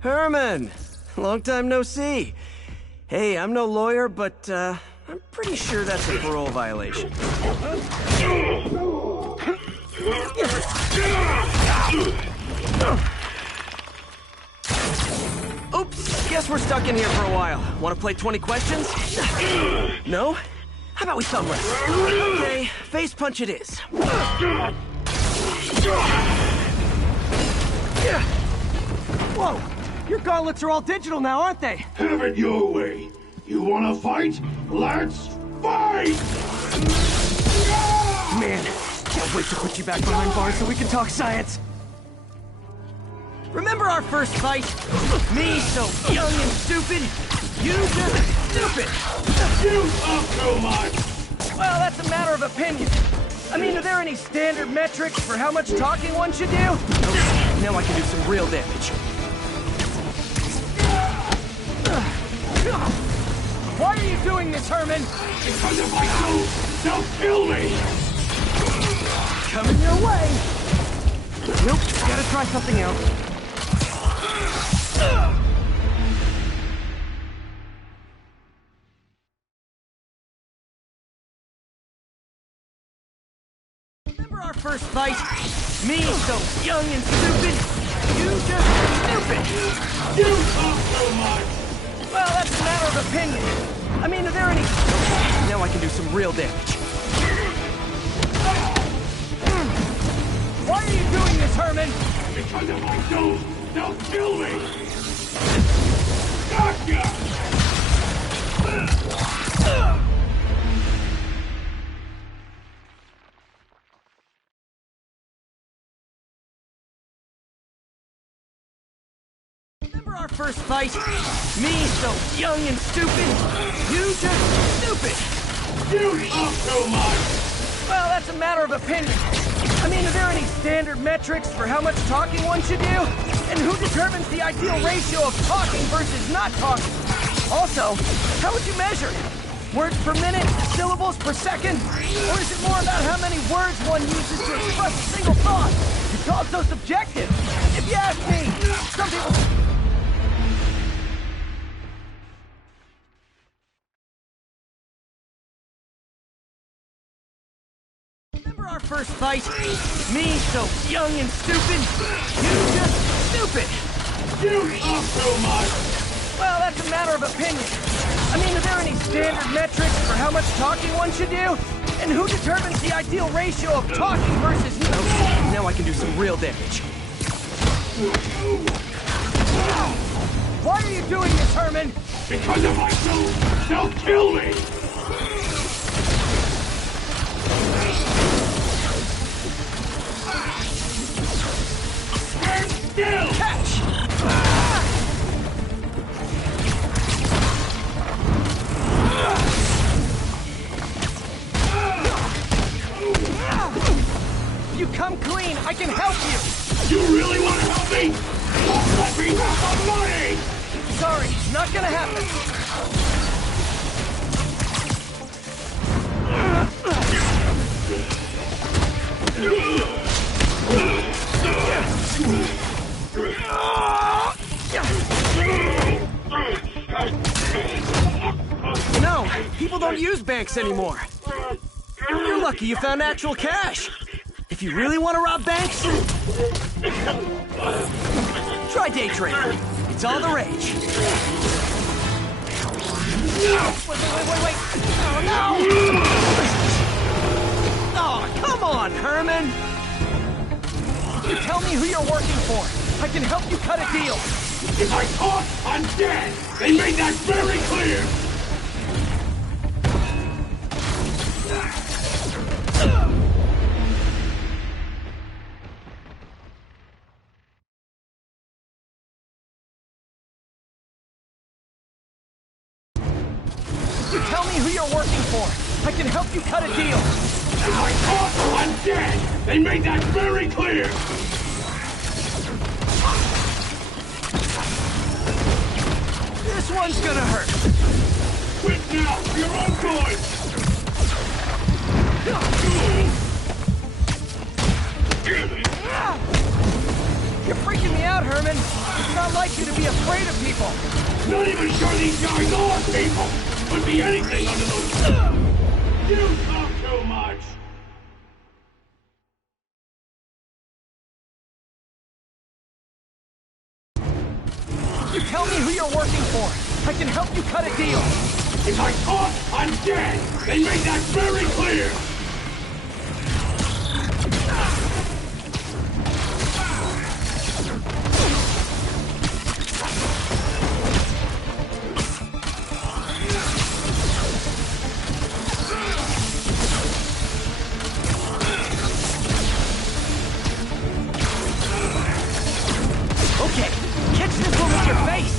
Herman! Long time no see. Hey, I'm no lawyer, but, I'm pretty sure that's a parole violation. Oops, guess we're stuck in here for a while. Want to play 20 questions? No? How about we thumb wrestle? Okay, face punch it is. Whoa! Your gauntlets are all digital now, aren't they? Have it your way. You wanna fight? Let's fight! Man, can't wait to put you back behind bars so we can talk science. Remember our first fight? Me so young and stupid, you just stupid. You talk too much. Well, that's a matter of opinion. I mean, are there any standard metrics for how much talking one should do? Okay, now I can do some real damage. Why are you doing this, Herman? Because if I do, they'll kill me! Coming your way! Nope, gotta try something else. Remember our first fight? Me so young and stupid, you just stupid! You talk too much! Well, that's a matter of opinion. I mean, are there any... Okay, now I can do some real damage. Why are you doing this, Herman? Because if I don't, they'll kill me! Gotcha! Remember our first fight? Me so young and stupid, you just stupid! You talk too much! Well, that's a matter of opinion. I mean, are there any standard metrics for how much talking one should do? And who determines the ideal ratio of talking versus not talking? Also, how would you measure it? Words per minute? Syllables per second? Or is it more about how many words one uses to express a single thought? It's all so subjective. If you ask me, some people... Remember our first fight? Me so young and stupid, you just stupid! You talk too much! Well, that's a matter of opinion. I mean, are there any standard metrics for how much talking one should do? And who determines the ideal ratio of talking versus... Okay, now I can do some real damage. Why are you doing this, Herman? Because if I do, they'll kill me! Stand still! Catch! If you come clean, I can help you! You really want to help me? Don't let me have the money! Sorry, not gonna happen. No, people don't use banks anymore. You're lucky you found actual cash. If you really want to rob banks, try day trading. It's all the rage. Wait. Oh, no! Oh, come on, Herman! You tell me who you're working for. I can help you cut a deal. If I talk, I'm dead! They made that very clear! You tell me who you're working for. I can help you cut a deal. If I talk, I'm dead! They made that very clear! This one's gonna hurt. Quit now, for your own good! You're freaking me out. out, Herman! It's not like you to be afraid of people! Not even sure these guys are people! Could be anything under those... You talk too much! You tell me who you're working for! I can help you cut a deal! If I talk, I'm dead! They made that very clear! Okay, catch this one with your face!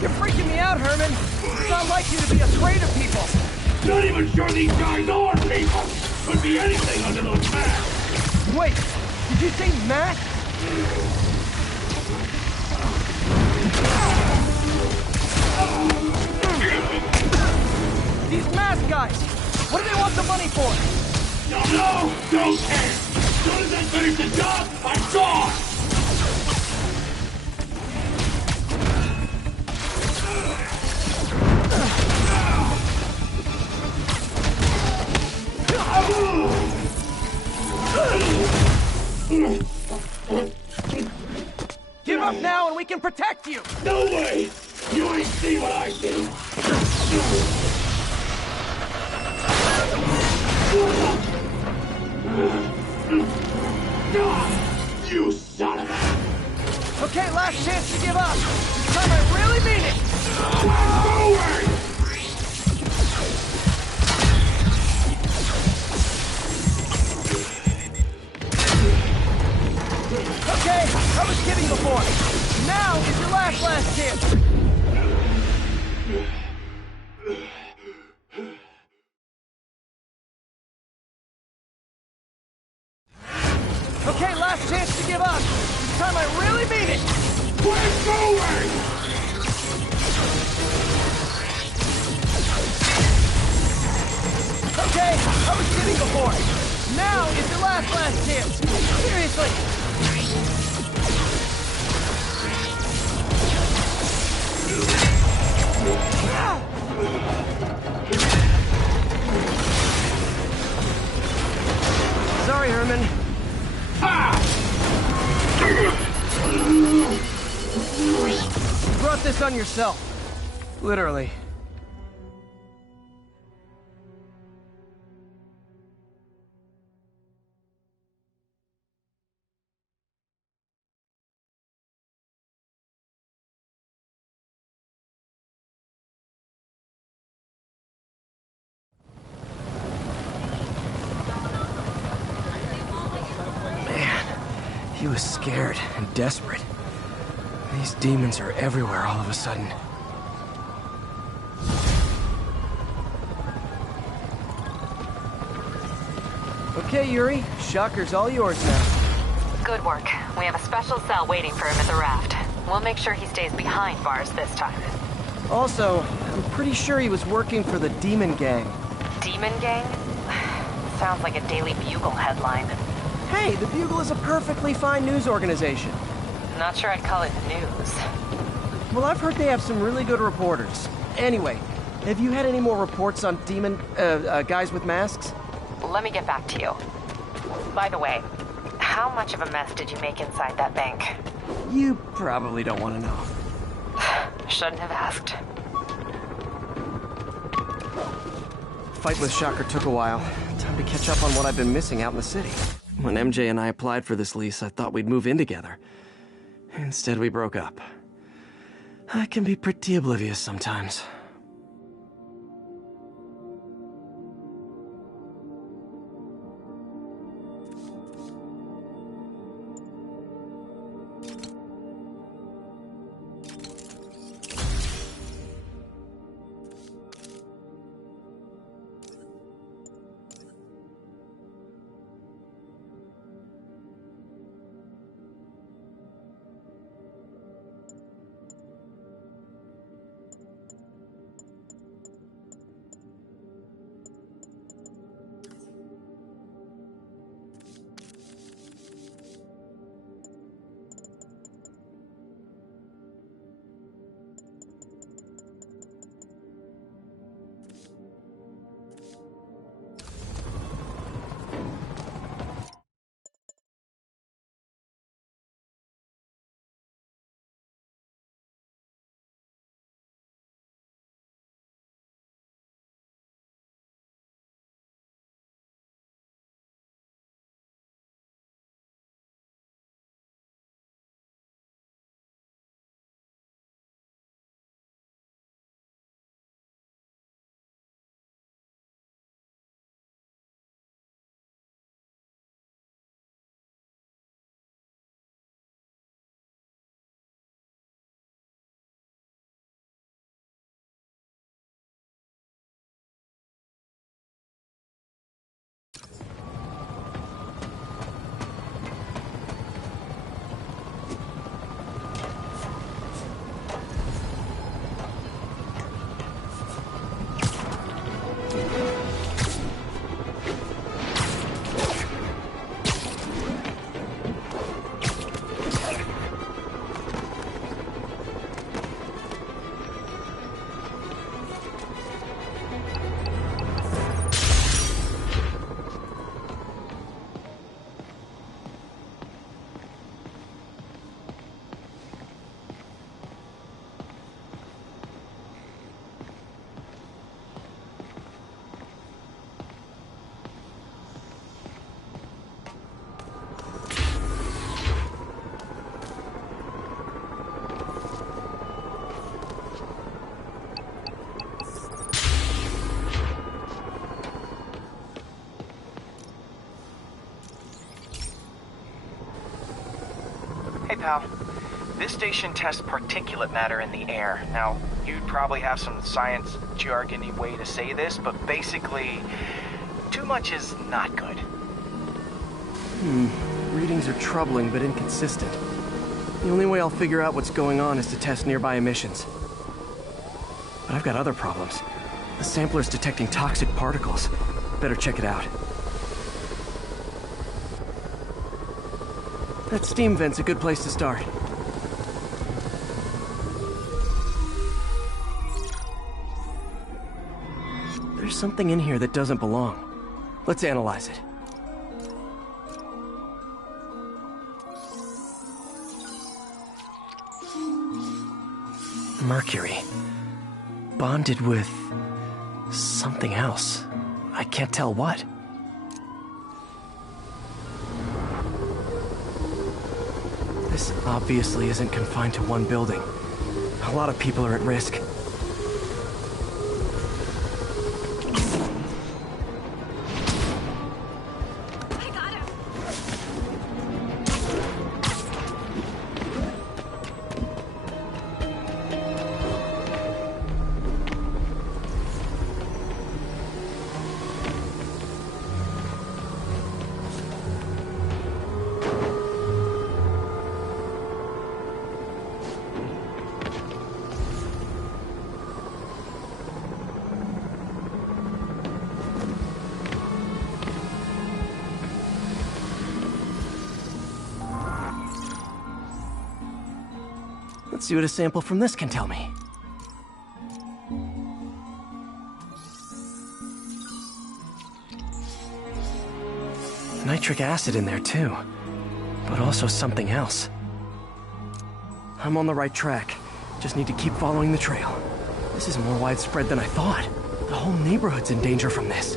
You're freaking me out, Herman! It's not like you to be afraid of people! Not even sure these guys are people! Could be anything under those masks! Wait, did you say masks? These mask guys! What do they want the money for? Don't know! Don't care! As soon as I finish the job, I'm gone! Give up now and we can protect you! No way! You ain't see what I see! You son of a... Okay, last chance to give up! This time I really mean it! Forward! Okay, I was kidding before. Now is your last chance. Okay, last chance to give up. This time I really mean it. We're going! Okay, I was kidding before. Now is your last chance. Seriously. Sorry, Herman. You brought this on yourself. Literally. He was scared and desperate. These demons are everywhere all of a sudden. Okay, Yuri. Shocker's all yours now. Good work. We have a special cell waiting for him at the raft. We'll make sure he stays behind bars this time. Also, I'm pretty sure he was working for the Demon Gang. Demon Gang? Sounds like a Daily Bugle headline. Hey, the Bugle is a perfectly fine news organization. Not sure I'd call it news. Well, I've heard they have some really good reporters. Anyway, have you had any more reports on demon, guys with masks? Let me get back to you. By the way, how much of a mess did you make inside that bank? You probably don't want to know. Shouldn't have asked. Fight with Shocker took a while. Time to catch up on what I've been missing out in the city. When MJ and I applied for this lease, I thought we'd move in together. Instead, we broke up. I can be pretty oblivious sometimes. pal. This station tests particulate matter in the air. Now, you'd probably have some science jargony way to say this, but basically, too much is not good. Readings are troubling but inconsistent. The only way I'll figure out what's going on is to test nearby emissions. But I've got other problems. The sampler's detecting toxic particles. Better check it out. That steam vent's a good place to start. There's something in here that doesn't belong. Let's analyze it. Mercury. Bonded with something else. I can't tell what. This obviously isn't confined to one building. A lot of people are at risk. Let's see what a sample from this can tell me. Nitric acid in there too, but also something else. I'm on the right track. Just need to keep following the trail. This is more widespread than I thought. The whole neighborhood's in danger from this.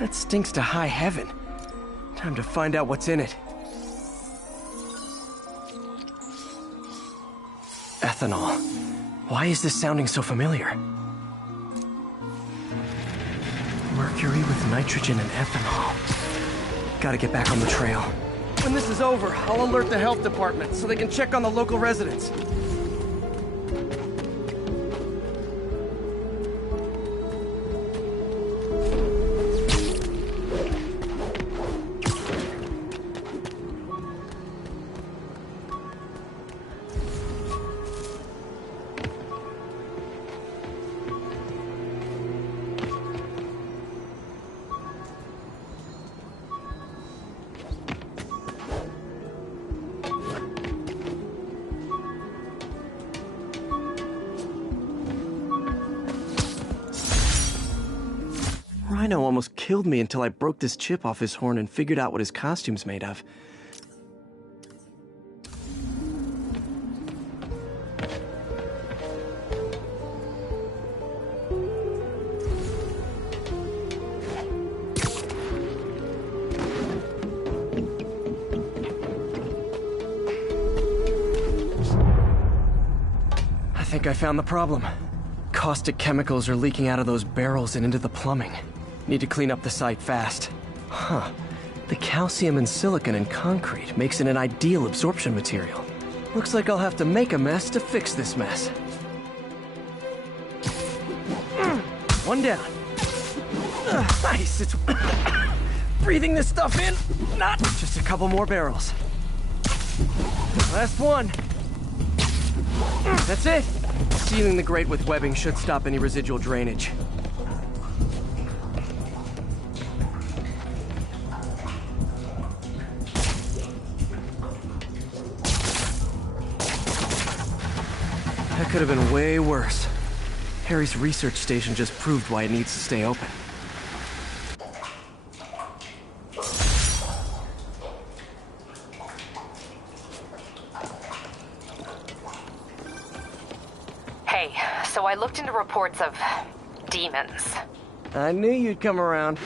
That stinks to high heaven. Time to find out what's in it. Ethanol. Why is this sounding so familiar? Mercury with nitrogen and ethanol. Gotta get back on the trail. When this is over, I'll alert the health department so they can check on the local residents. Rhino almost killed me until I broke this chip off his horn and figured out what his costume's made of. I think I found the problem. Caustic chemicals are leaking out of those barrels and into the plumbing. Need to clean up the site fast. Huh. The calcium and silicon in concrete makes it an ideal absorption material. Looks like I'll have to make a mess to fix this mess. One down. Nice, it's... breathing this stuff in, not... Just a couple more barrels. Last one. That's it. Sealing the grate with webbing should stop any residual drainage. That could have been way worse. Harry's research station just proved why it needs to stay open. Hey, so I looked into reports of demons. I knew you'd come around.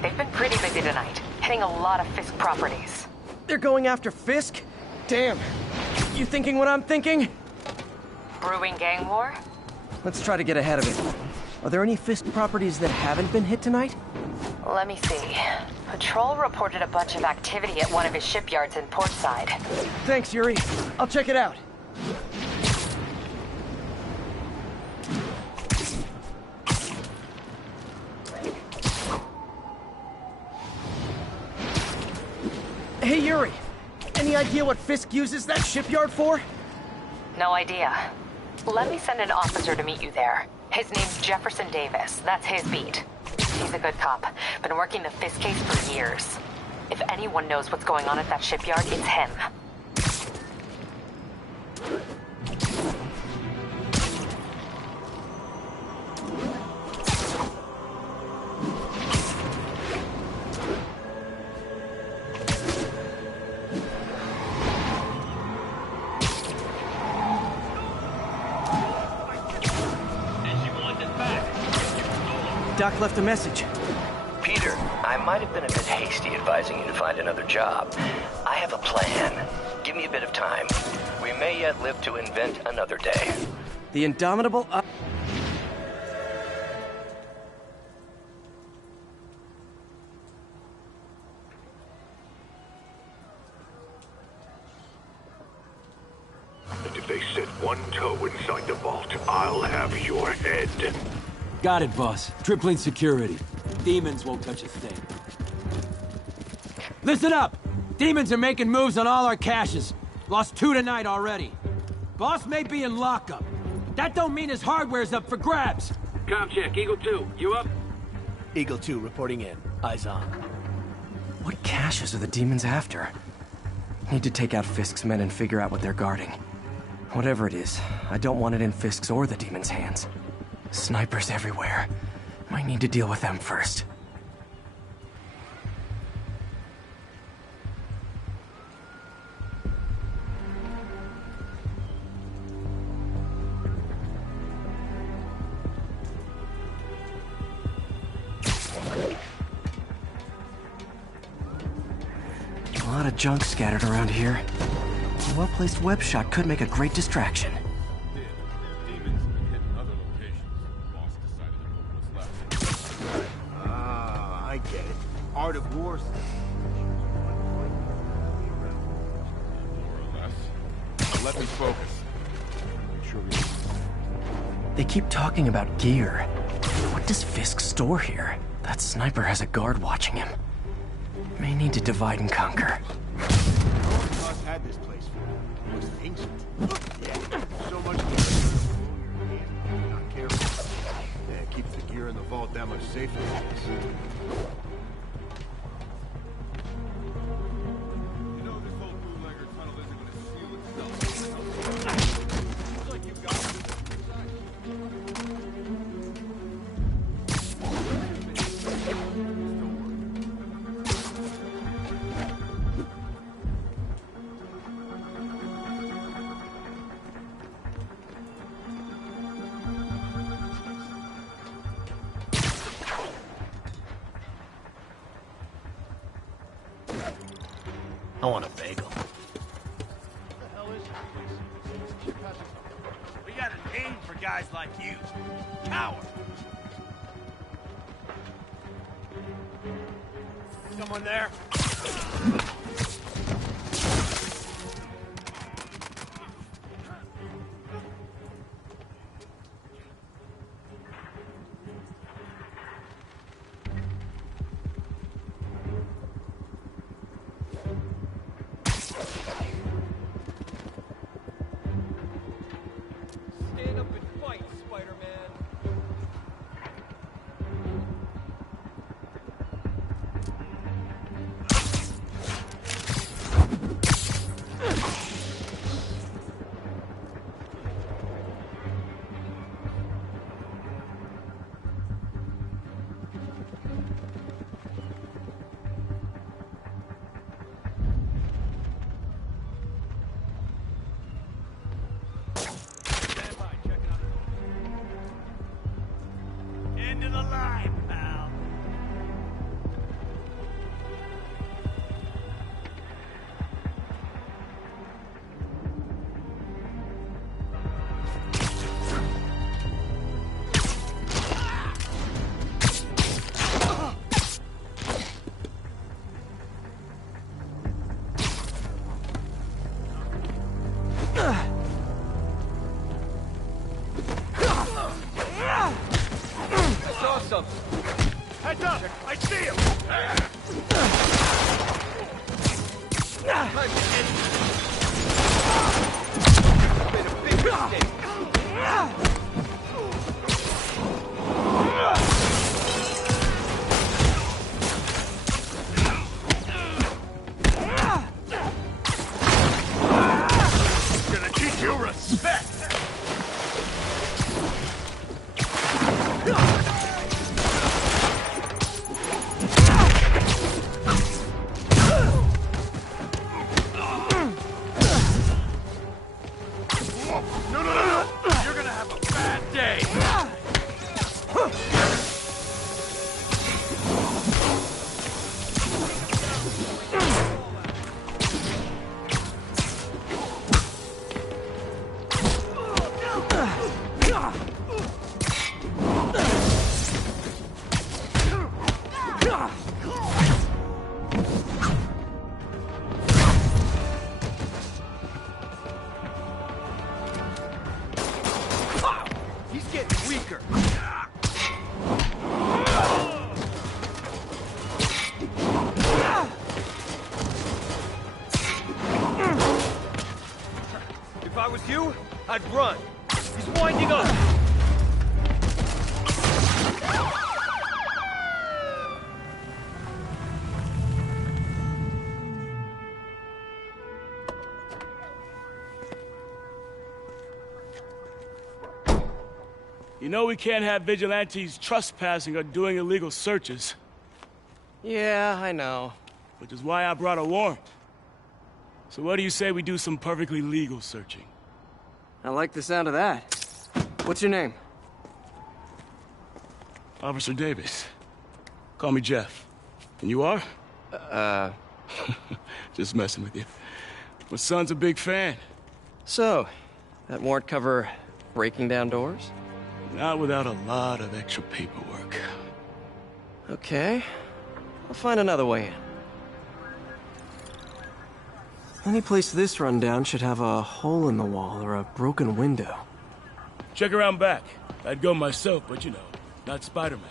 They've been pretty busy tonight. hitting a lot of Fisk properties. They're going after Fisk? Damn. You thinking what I'm thinking? Brewing gang war? Let's try to get ahead of it. Are there any Fisk properties that haven't been hit tonight? Let me see. Patrol reported a bunch of activity at one of his shipyards in Portside. Thanks, Yuri. I'll check it out. Hey, Yuri. Any idea what Fisk uses that shipyard for? No idea. Let me send an officer to meet you there. His name's Jefferson Davis. That's his beat. He's a good cop. Been working the Fisk case for years. If anyone knows what's going on at that shipyard, it's him. Doc left a message. Peter, I might have been a bit hasty advising you to find another job. I have a plan. Give me a bit of time. We may yet live to invent another day. The indomitable... And if they set one toe inside the vault, I'll have your head. Got it, boss. Tripling security. Demons won't touch a thing. Listen up! Demons are making moves on all our caches. Lost 2 tonight already. Boss may be in lockup, but that don't mean his hardware's up for grabs. Com check, Eagle 2. You up? Eagle 2 reporting in. Eyes on. What caches are the demons after? Need to take out Fisk's men and figure out what they're guarding. Whatever it is, I don't want it in Fisk's or the demons' hands. Snipers everywhere. Might need to deal with them first. A lot of junk scattered around here. A well-placed web shot could make a great distraction. I get it. Art of war. More or less. Now let me focus. Make sure we... They keep talking about gear. What does Fisk store here? That sniper has a guard watching him. May need to divide and conquer. Boss had this place for it. It was ancient. Yeah, so much gear. Not careful. Yeah, keep the gear in the vault that much safer. You know this whole bootlegger tunnel isn't gonna seal itself. Looks like you've got it. I want a bagel. We got a name for guys like you. Coward. Someone there? Stand up and fight, Spider-Man. Into the line, pal. something. Heads up! I see him! Made a big mistake. Gonna teach you respect! No! You're gonna have a bad day! He's getting weaker. If I was you, I'd run. He's winding up. You know we can't have vigilantes trespassing or doing illegal searches. Yeah, I know. Which is why I brought a warrant. So what do you say we do some perfectly legal searching? I like the sound of that. What's your name? Officer Davis. Call me Jeff. And you are? Just messing with you. My son's a big fan. So, that warrant cover breaking down doors? Not without a lot of extra paperwork. Okay. I'll find another way in. Any place this rundown should have a hole in the wall or a broken window. Check around back. I'd go myself, but you know, not Spider-Man.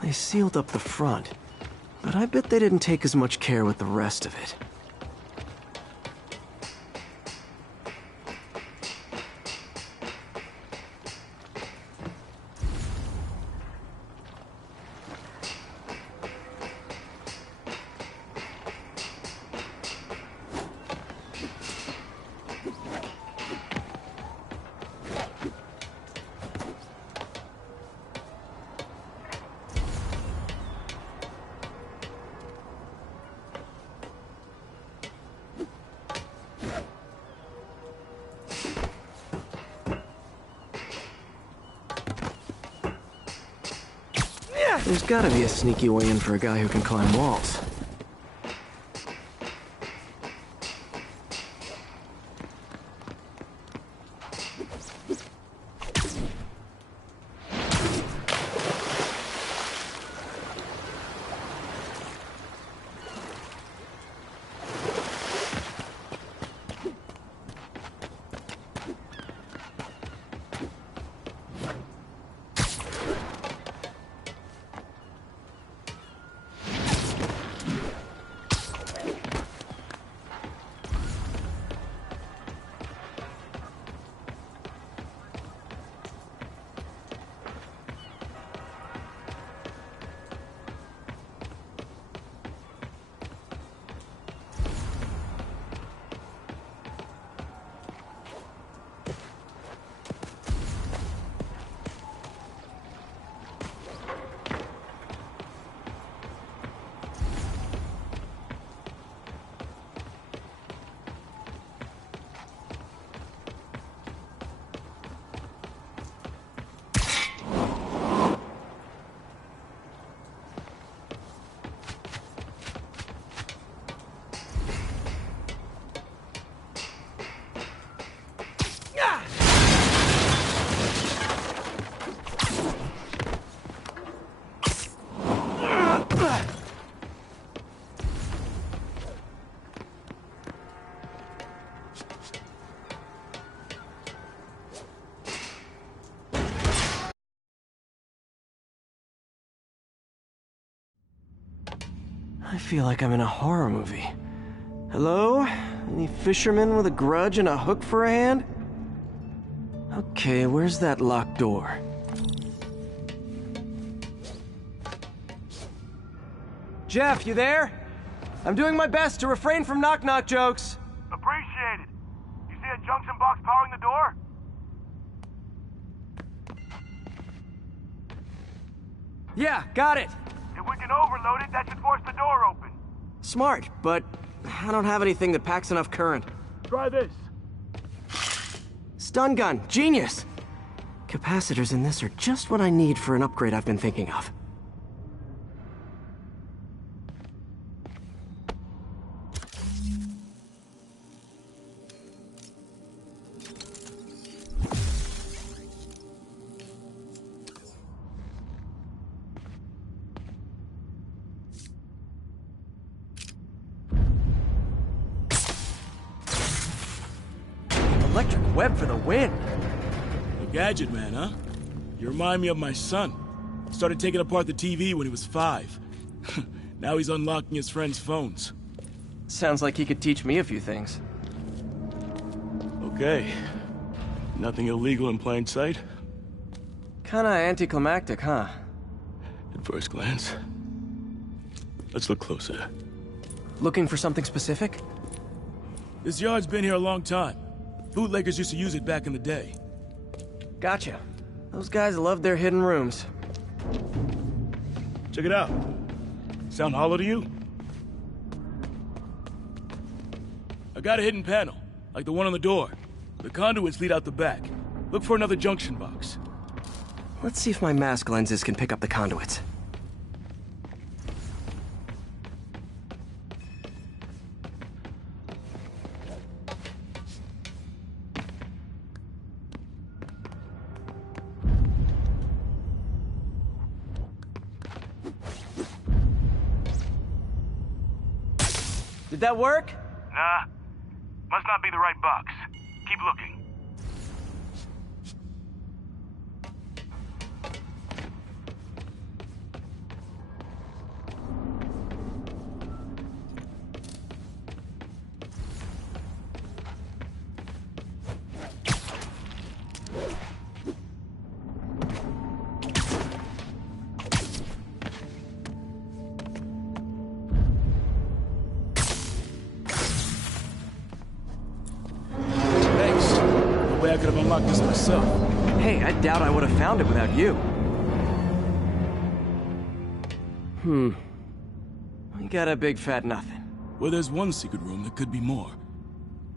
They sealed up the front, but I bet they didn't take as much care with the rest of it. There's gotta be a sneaky way in for a guy who can climb walls. feel like I'm in a horror movie. Hello? Any fisherman with a grudge and a hook for a hand? Okay, where's that locked door? Jeff, you there? I'm doing my best to refrain from knock-knock jokes. Appreciate it. You see a junction box powering the door? Yeah, got it. If we can overload it, that should force the door open. Smart, but I don't have anything that packs enough current. Try this. Stun gun, genius! Capacitors in this are just what I need for an upgrade I've been thinking of. Electric web for the win! A gadget man, huh? You remind me of my son. Started taking apart the TV when he was 5. Now he's unlocking his friends' phones. Sounds like he could teach me a few things. Okay. Nothing illegal in plain sight? Kinda anticlimactic, huh? At first glance. Let's look closer. Looking for something specific? This yard's been here a long time. Bootleggers used to use it back in the day. Gotcha. Those guys love their hidden rooms. Check it out. Sound hollow to you? I got a hidden panel, like the one on the door. The conduits lead out the back. Look for another junction box. Let's see if my mask lenses can pick up the conduits. Did that work? Nah. Must not be the right box. Keep looking. I could have unlocked this myself. Hey, I doubt I would have found it without you. We got a big fat nothing. Well, there's one secret room that could be more.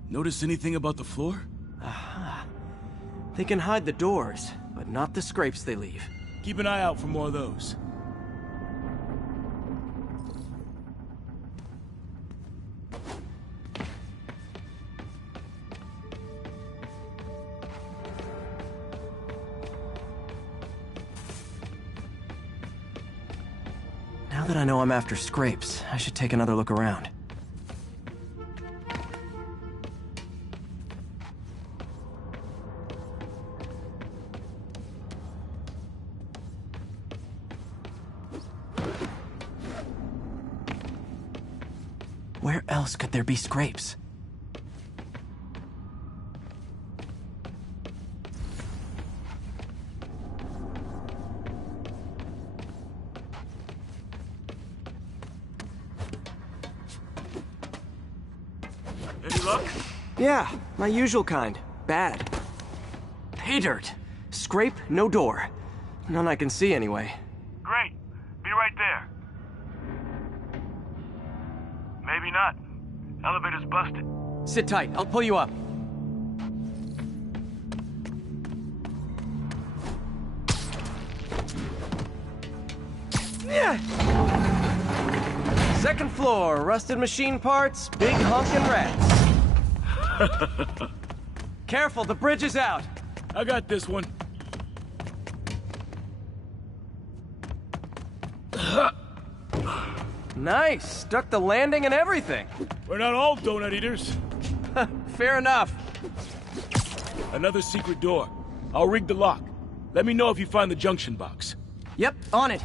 Notice anything about the floor? Aha. They can hide the doors, but not the scrapes they leave. Keep an eye out for more of those. Now that I know I'm after scrapes, I should take another look around. Where else could there be scrapes? Any luck? Yeah, my usual kind. Bad. Pay dirt. Scrape, no door. None I can see anyway. Great. Be right there. Maybe not. Elevator's busted. Sit tight, I'll pull you up. Yeah. Second floor, rusted machine parts, big honkin' rats. Careful, the bridge is out. I got this one. Nice, stuck the landing and everything. We're not all donut eaters. Fair enough. Another secret door. I'll rig the lock. Let me know if you find the junction box. Yep, on it.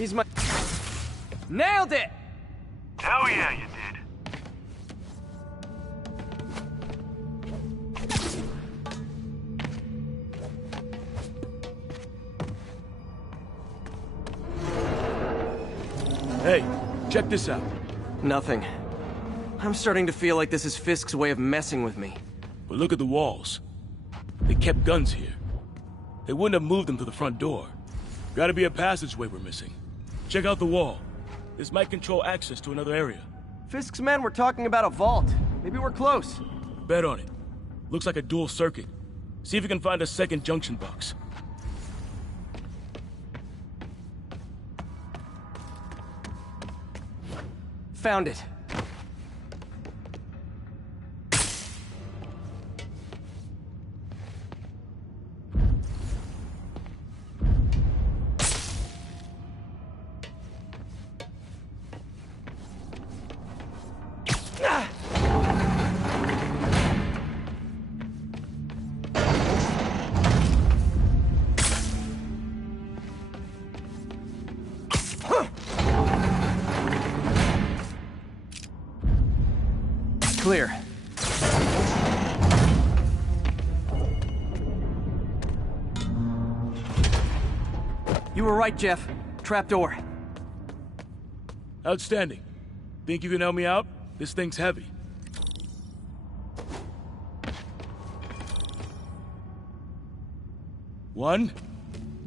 He's my... Nailed it! Hell yeah, you did. Hey, check this out. Nothing. I'm starting to feel like this is Fisk's way of messing with me. But look at the walls. They kept guns here. They wouldn't have moved them to the front door. Gotta be a passageway we're missing. Check out the wall. This might control access to another area. Fisk's men were talking about a vault. Maybe we're close. Bet on it. Looks like a dual circuit. See if you can find a second junction box. Found it. Clear. You were right, Jeff. Trapdoor. Outstanding. Think you can help me out? This thing's heavy. One,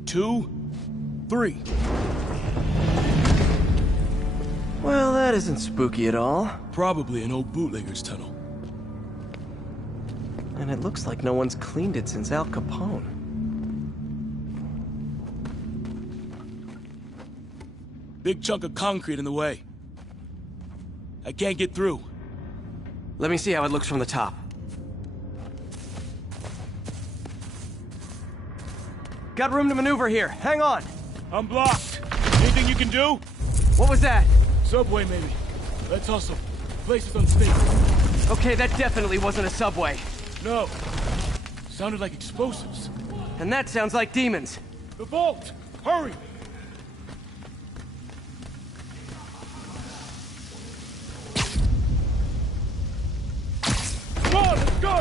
two, three. Well, that isn't spooky at all. Probably an old bootlegger's tunnel. And it looks like no one's cleaned it since Al Capone. Big chunk of concrete in the way. I can't get through. Let me see how it looks from the top. Got room to maneuver here. Hang on. I'm blocked. Anything you can do? What was that? Subway, maybe. Let's hustle. Place is unstable. Okay, that definitely wasn't a subway. No. Sounded like explosives. And that sounds like demons. The vault! Hurry! Come on, let's go!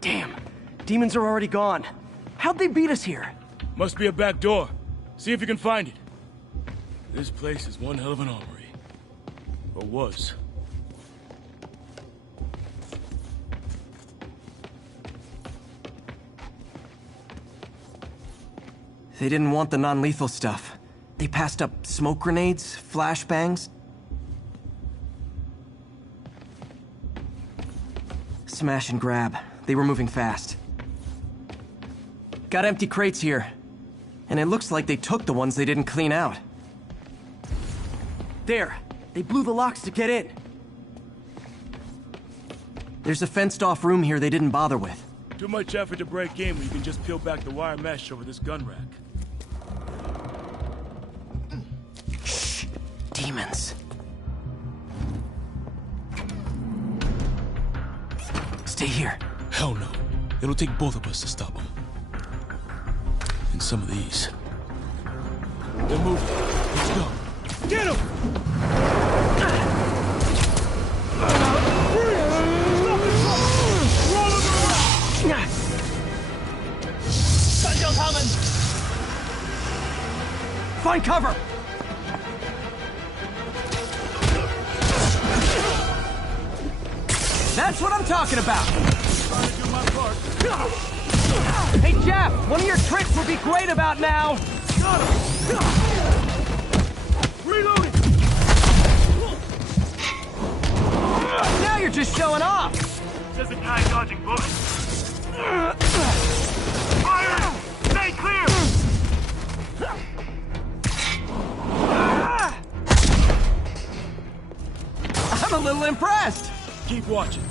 Damn. Demons are already gone. How'd they beat us here? Must be a back door. See if you can find it. This place is one hell of an armory. Or was. They didn't want the non-lethal stuff. They passed up smoke grenades, flashbangs. Smash and grab. They were moving fast. Got empty crates here. And it looks like they took the ones they didn't clean out. There! They blew the locks to get in. There's a fenced-off room here they didn't bother with. Too much effort to break in when you can just peel back the wire mesh over this gun rack. Shh! Demons. Stay here. Hell no. It'll take both of us to stop them. And some of these. They're moving. Let's go. Get them! Find cover! That's what I'm talking about! Trying to do my part. Hey, Jeff! One of your tricks would be great about now! Got him! Reloading! Now you're just showing off! Says the guy dodging bullets. Fire! Stay clear! I'm a little impressed! Keep watching.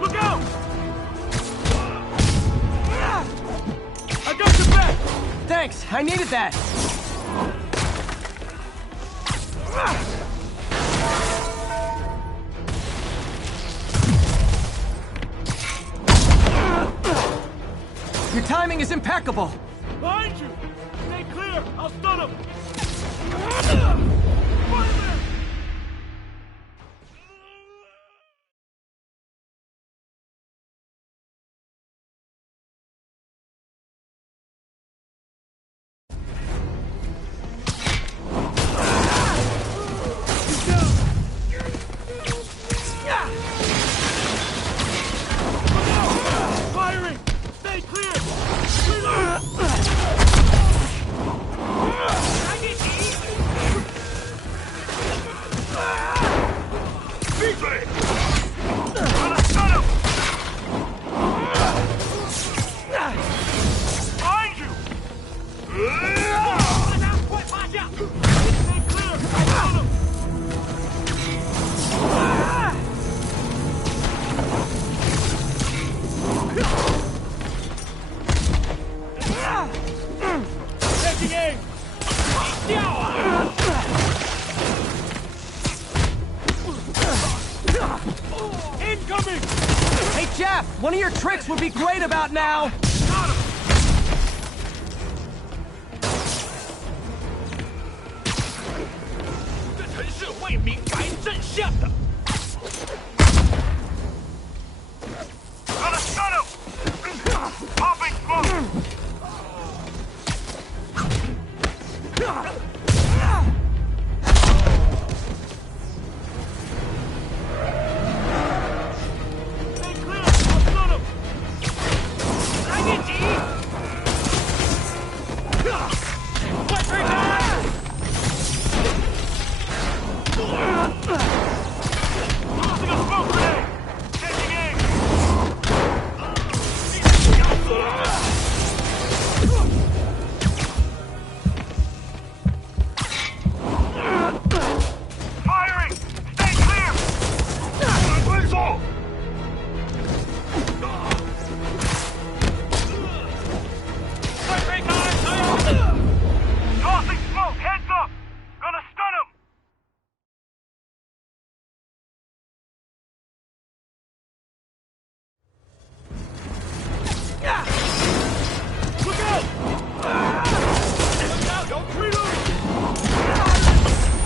Look out! I got your back! Thanks, I needed that! timing is impeccable. Behind you! Stay clear! I'll stun him! Spider-Man! Firing! Stay clear! Behind you! Stay clear! I got him! Taking aim! Incoming! Hey, Jeff, one of your tricks would be great about now. Gotta stun him! Popping smoke! Stay clear! I'll stun him! Tossing a smoke grenade! Taking aim! Firing! Stay clear! Blaze off! Tossing smoke! Heads up! Gonna stun him! Look out! Look out! Don't treat him!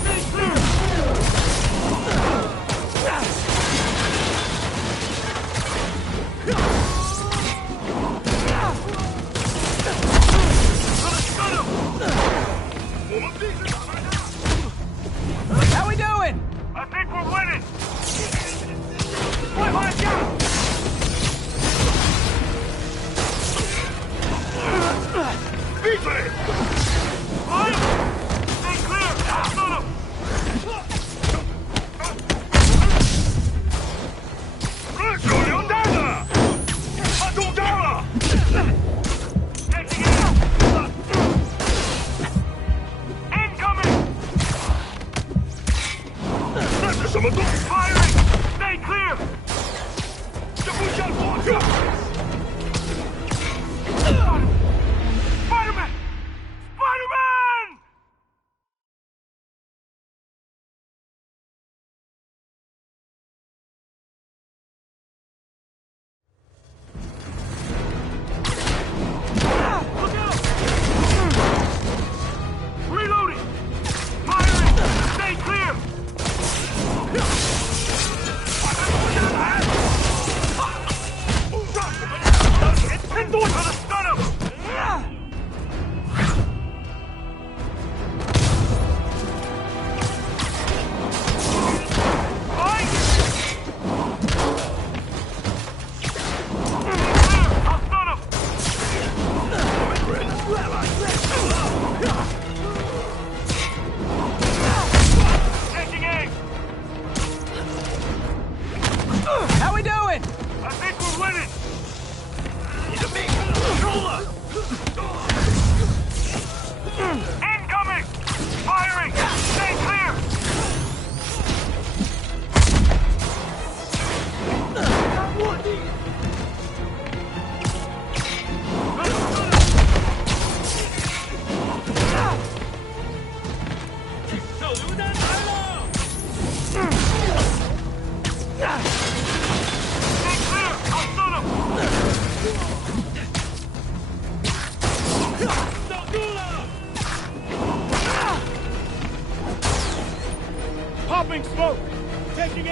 Stay clear! Gonna stun him! How we doing? I think we're winning! Watch out! Beasley! Fire! Stay clear! Stun him! Taking it out! Incoming! Firing! Stay clear!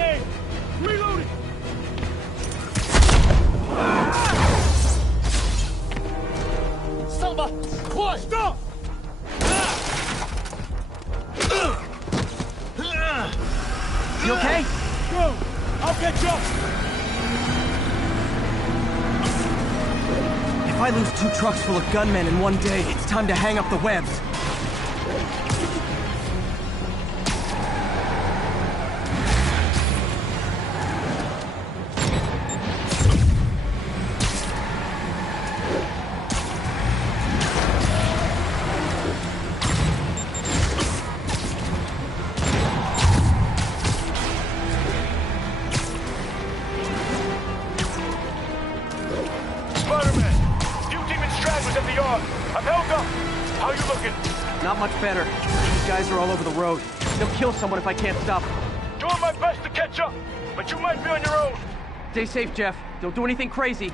aim! Reloading! Samba! Quiet! Stop! You okay? Go! I'll catch up! If I lose 2 trucks full of gunmen in one day, it's time to hang up the webs. Not much better. These guys are all over the road. They'll kill someone if I can't stop them. Doing my best to catch up, but you might be on your own. Stay safe, Jeff. Don't do anything crazy.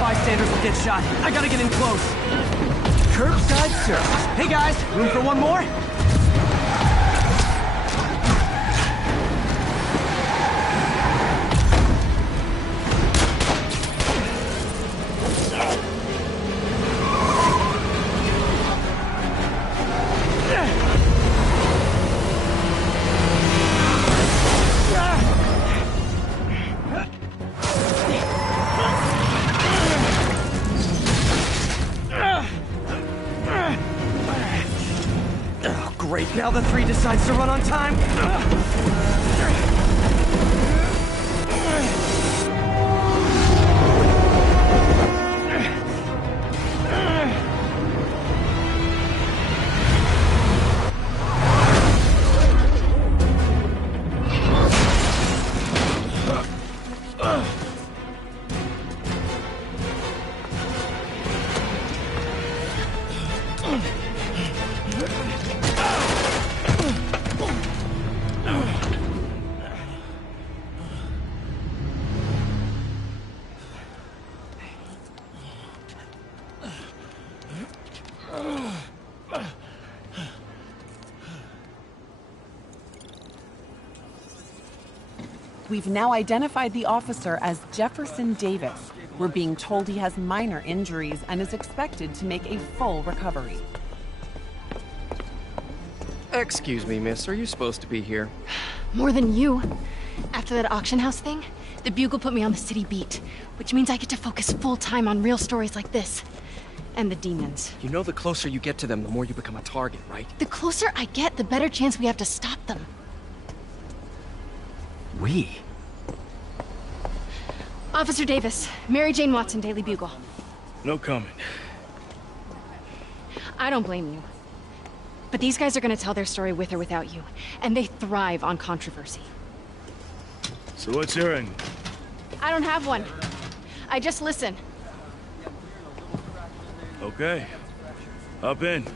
Bystanders will get shot. I gotta get in close. Curbside service. Hey guys, room for one more? Great, now the 3 decides to run on time. We've now identified the officer as Jefferson Davis. We're being told he has minor injuries and is expected to make a full recovery. Excuse me, miss. Are you supposed to be here? More than you. After that auction house thing, the Bugle put me on the city beat, which means I get to focus full-time on real stories like this. And the demons. You know the closer you get to them, the more you become a target, right? The closer I get, the better chance we have to stop them. We? Officer Davis, Mary Jane Watson, Daily Bugle. No comment. I don't blame you. But these guys are gonna tell their story with or without you, and they thrive on controversy. So what's your end? I don't have one. I just listen. Okay. Up in.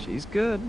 She's good.